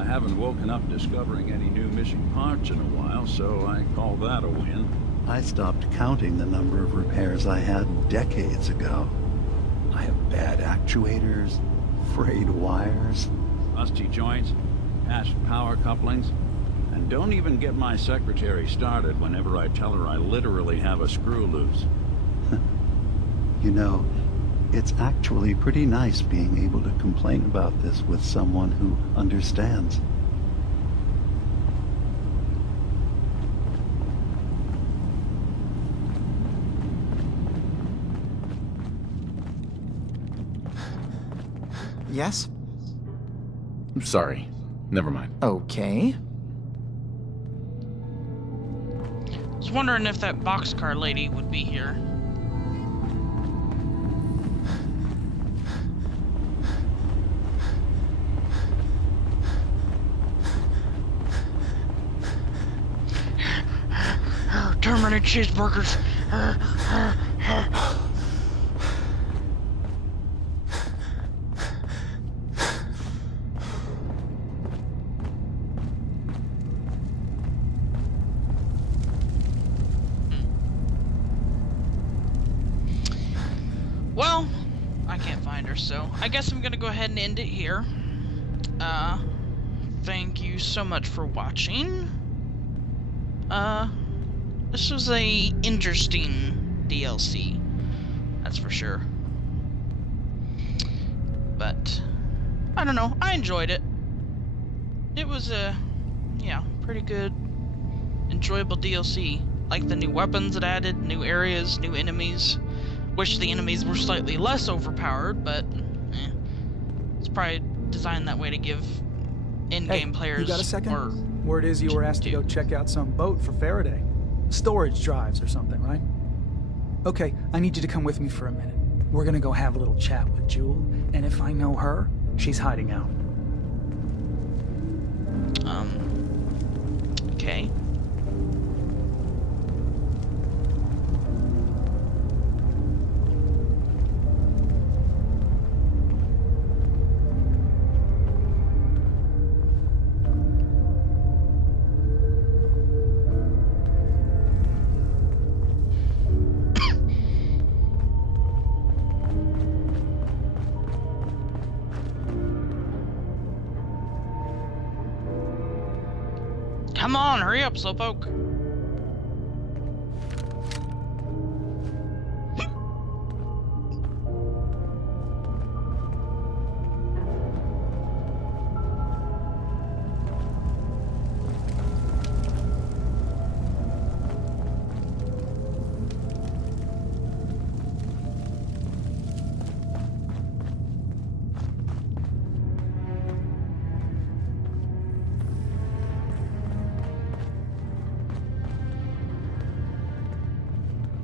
Haven't woken up discovering any new missing parts in a while, so I call that a win. I stopped counting the number of repairs I had decades ago. I have bad actuators, frayed wires, rusty joints, patched power couplings, and don't even get my secretary started whenever I tell her I literally have a screw loose. You know, it's actually pretty nice being able to complain about this with someone who understands. Yes? Sorry. Never mind. Okay. I was wondering if that boxcar lady would be here. Terminated cheeseburgers. Well, I can't find her, so I guess I'm gonna go ahead and end it here. Thank you so much for watching. This was a interesting DLC, that's for sure. But I don't know, I enjoyed it. It was a pretty good, enjoyable DLC. Like the new weapons it added, new areas, new enemies. Wish the enemies were slightly less overpowered, but It's probably designed that way to give in-game players. You got a second? Or Word is you were asked to go check out some boat for Faraday. Storage drives or something, right? Okay, I need you to come with me for a minute. We're gonna go have a little chat with Jewel, and if I know her, she's hiding out. Okay. Come on, hurry up, Slowpoke.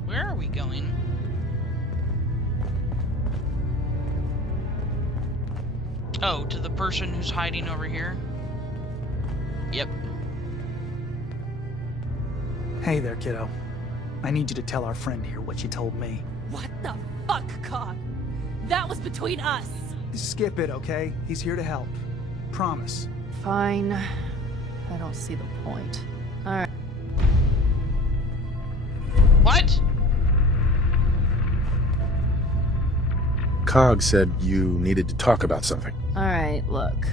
Where are we going? Oh, to the person who's hiding over here? Yep. Hey there, kiddo. I need you to tell our friend here what you told me. What the fuck, Cog? That was between us. Skip it, okay? He's here to help. Promise. Fine. I don't see the point. Alright. What? Cog said you needed to talk about something. Alright, look.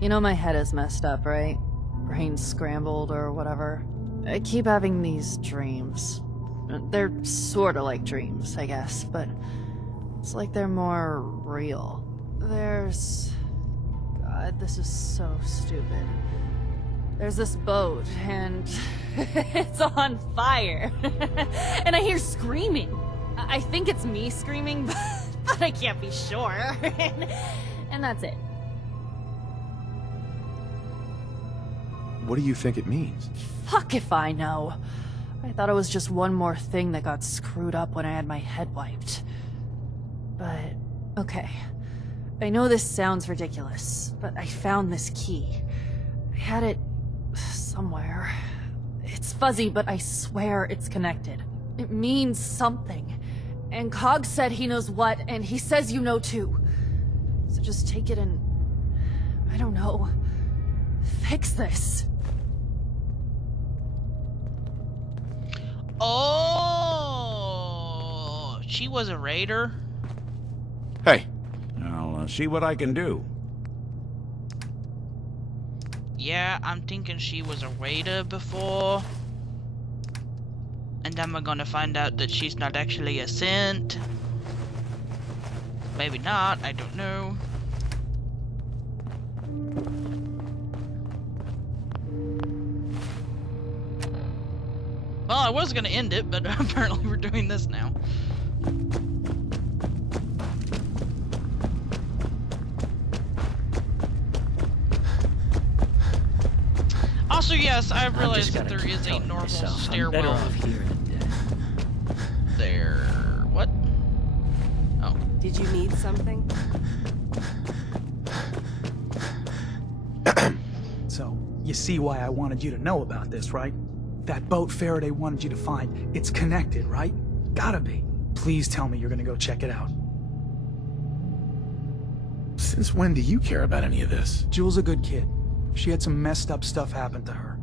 You know my head is messed up, right? Brain's scrambled or whatever. I keep having these dreams. They're sorta like dreams, I guess, but it's like they're more real. There's... God, this is so stupid. There's this boat, and it's on fire. And I hear screaming. I think it's me screaming, but I can't be sure. And that's it. What do you think it means? Fuck if I know. I thought it was just one more thing that got screwed up when I had my head wiped. But, okay. I know this sounds ridiculous, but I found this key. I had it somewhere. It's fuzzy, but I swear it's connected. It means something. And Cog said he knows what, and he says you know too. So just take it and... I don't know. Fix this. Oh, she was a raider. Hey, I'll see what I can do. Yeah, I'm thinking she was a raider before. And then we're gonna find out that she's not actually a synth. Maybe not, I don't know. Well, I was gonna end it, but apparently we're doing this now. Also, yes, I realized that there is a normal stairwell there. What? Oh. Did you need something? So, you see why I wanted you to know about this, right? That boat Faraday wanted you to find, it's connected, right? Gotta be. Please tell me you're gonna go check it out. Since when do you care about any of this? Jewel's a good kid. She had some messed up stuff happen to her.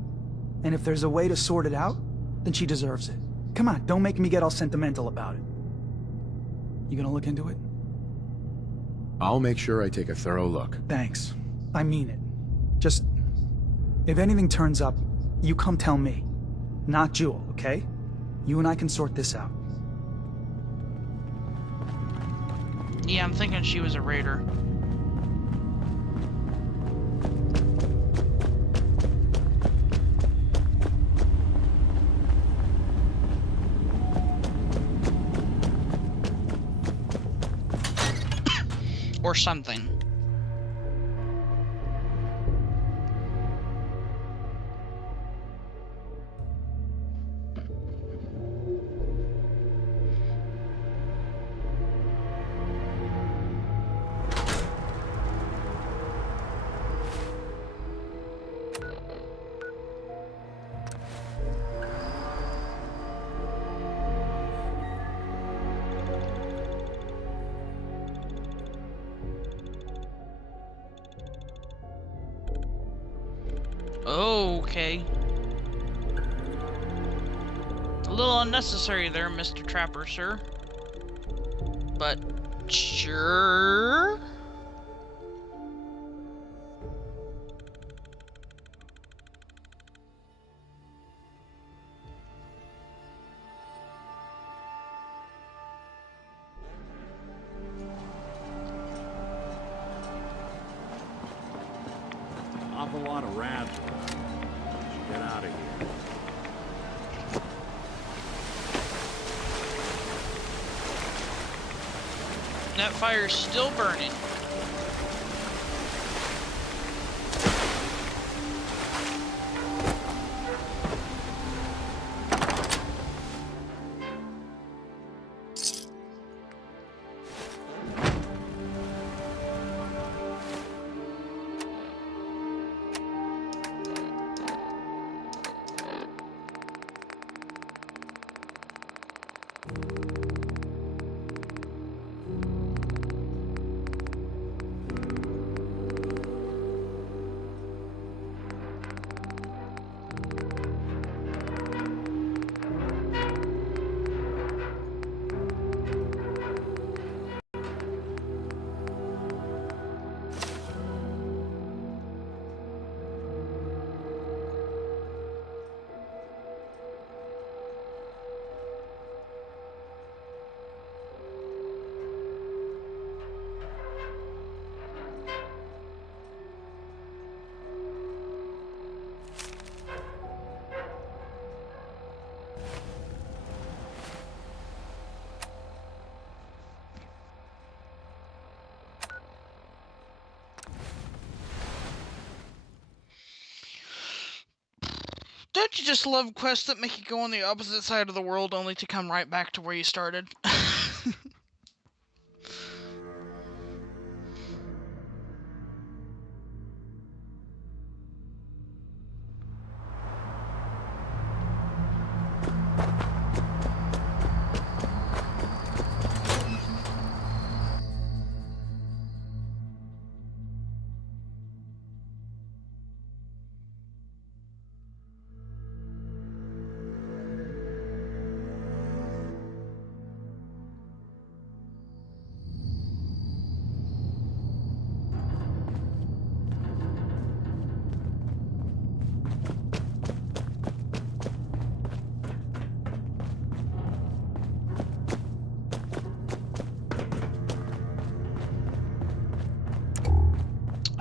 And if there's a way to sort it out, then she deserves it. Come on, don't make me get all sentimental about it. You gonna look into it? I'll make sure I take a thorough look. Thanks. I mean it. Just... if anything turns up, you come tell me. Not Jewel, okay? You and I can sort this out. Yeah, I'm thinking she was a raider. Or something. Okay. A little unnecessary there, Mr. Trapper, sir. But sure. Awful lot of rats. Get out of here. That fire's still burning. Don't you just love quests that make you go on the opposite side of the world only to come right back to where you started?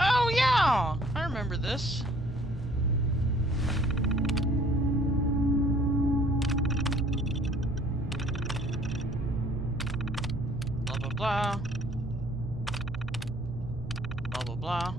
Oh yeah, I remember this. Blah blah blah. Blah blah blah.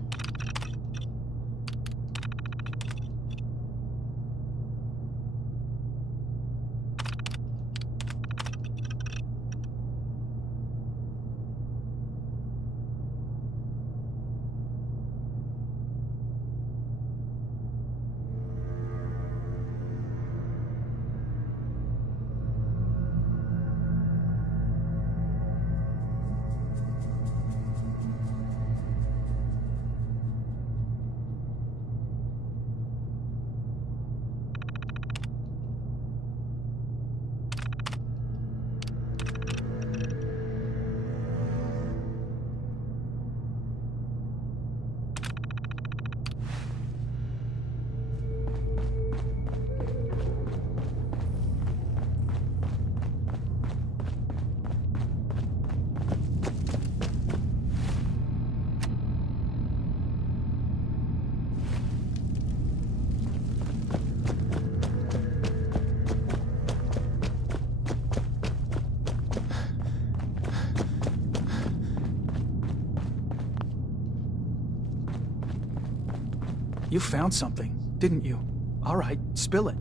You found something, didn't you? All right, spill it.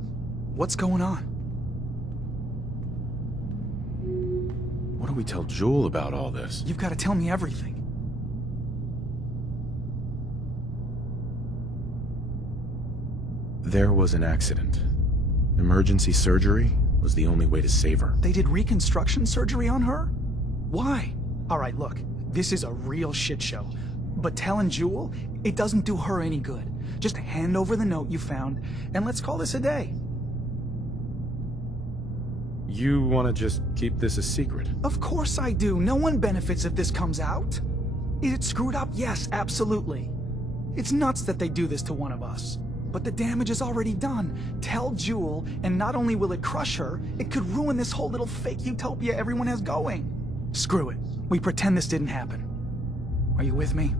What's going on? What do we tell Jewel about all this? You've got to tell me everything. There was an accident. Emergency surgery was the only way to save her. They did reconstruction surgery on her? Why? All right, look, this is a real shit show. But telling Jewel, it doesn't do her any good. Just hand over the note you found, and let's call this a day. You want to just keep this a secret? Of course I do. No one benefits if this comes out. Is it screwed up? Yes, absolutely. It's nuts that they do this to one of us. But the damage is already done. Tell Jewel, and not only will it crush her, it could ruin this whole little fake utopia everyone has going. Screw it. We pretend this didn't happen. Are you with me?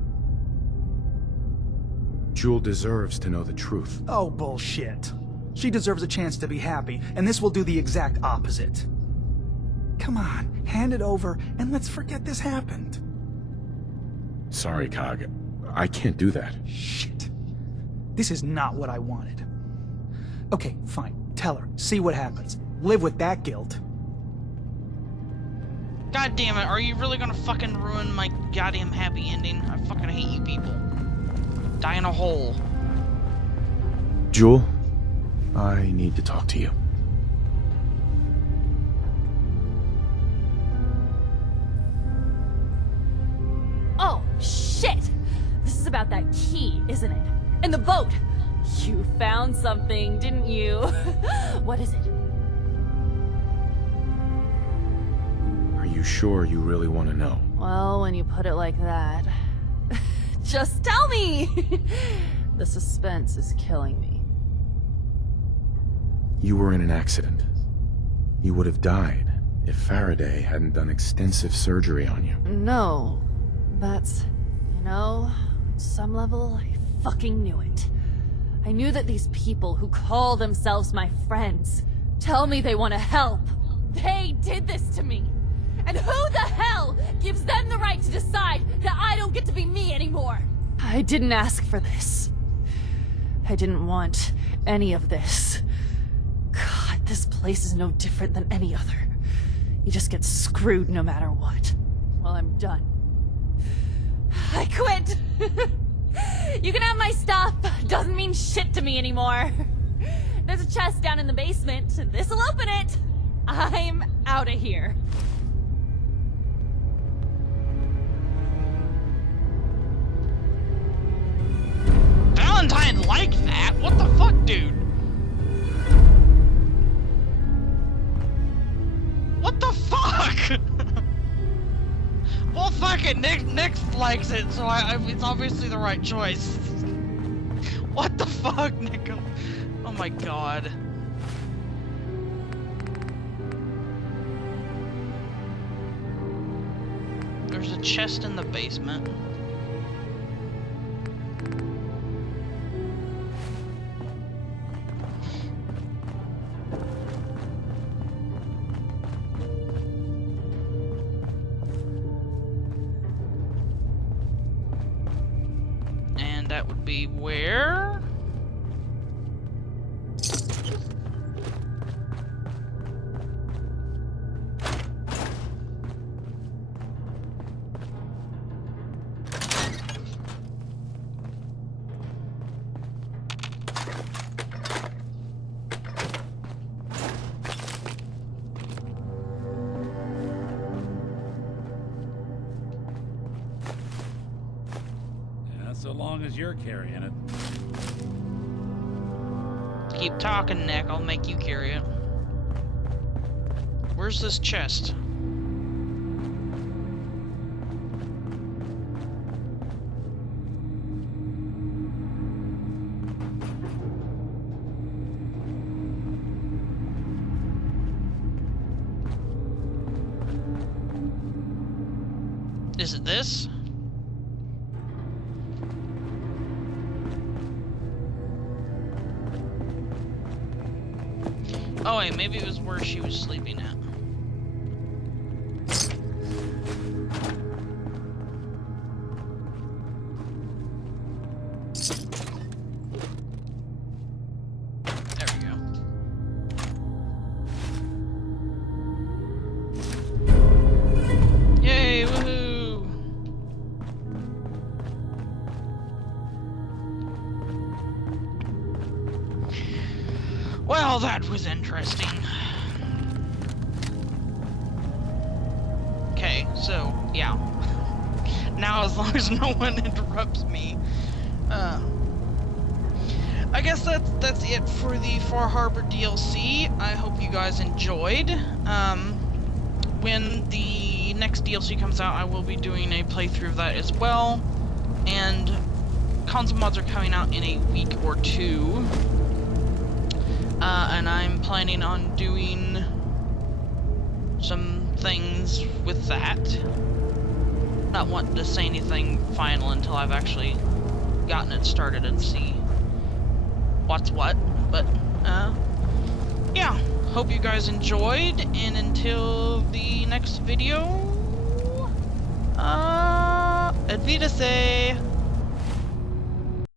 Jewel deserves to know the truth. Oh, bullshit. She deserves a chance to be happy, and this will do the exact opposite. Come on, hand it over, and let's forget this happened. Sorry, Cog. I can't do that. Shit. This is not what I wanted. Okay, fine. Tell her. See what happens. Live with that guilt. God damn it, are you really gonna fucking ruin my goddamn happy ending? I fucking hate you people. Die in a hole. Jewel, I need to talk to you. Oh, shit! This is about that key, isn't it? And the boat! You found something, didn't you? What is it? Are you sure you really want to know? Well, when you put it like that... Just tell me! The suspense is killing me. You were in an accident. You would have died if Faraday hadn't done extensive surgery on you. No, that's... You know, on some level, I fucking knew it. I knew that these people who call themselves my friends tell me they want to help. They did this to me. And who the hell gives them the right to decide that I don't get to be me anymore? I didn't ask for this. I didn't want any of this. God, this place is no different than any other. You just get screwed no matter what. Well, I'm done. I quit! You can have my stuff. Doesn't mean shit to me anymore. There's a chest down in the basement. This'll open it. I'm out of here. Valentine liked that? What the fuck, dude? What the fuck? Well, fuck it. Nick likes it, so it's obviously the right choice. What the fuck, Nick? Oh my god. There's a chest in the basement. That would be where? So long as you're carrying it. Keep talking, Nick. I'll make you carry it. Where's this chest? Is it this? Oh wait, maybe it was where she was sleeping at. There we go. Yay, woohoo! Well, that was interesting. Okay, so, yeah. Now, as long as no one interrupts me, I guess that's it for the Far Harbor DLC. I hope you guys enjoyed. When the next DLC comes out, I will be doing a playthrough of that as well. And console mods are coming out in a week or two. And I'm planning on doing some things with that. Not wanting to say anything final until I've actually gotten it started and see what's what, but yeah, hope you guys enjoyed, and until the next video, Auf Wiedersehen.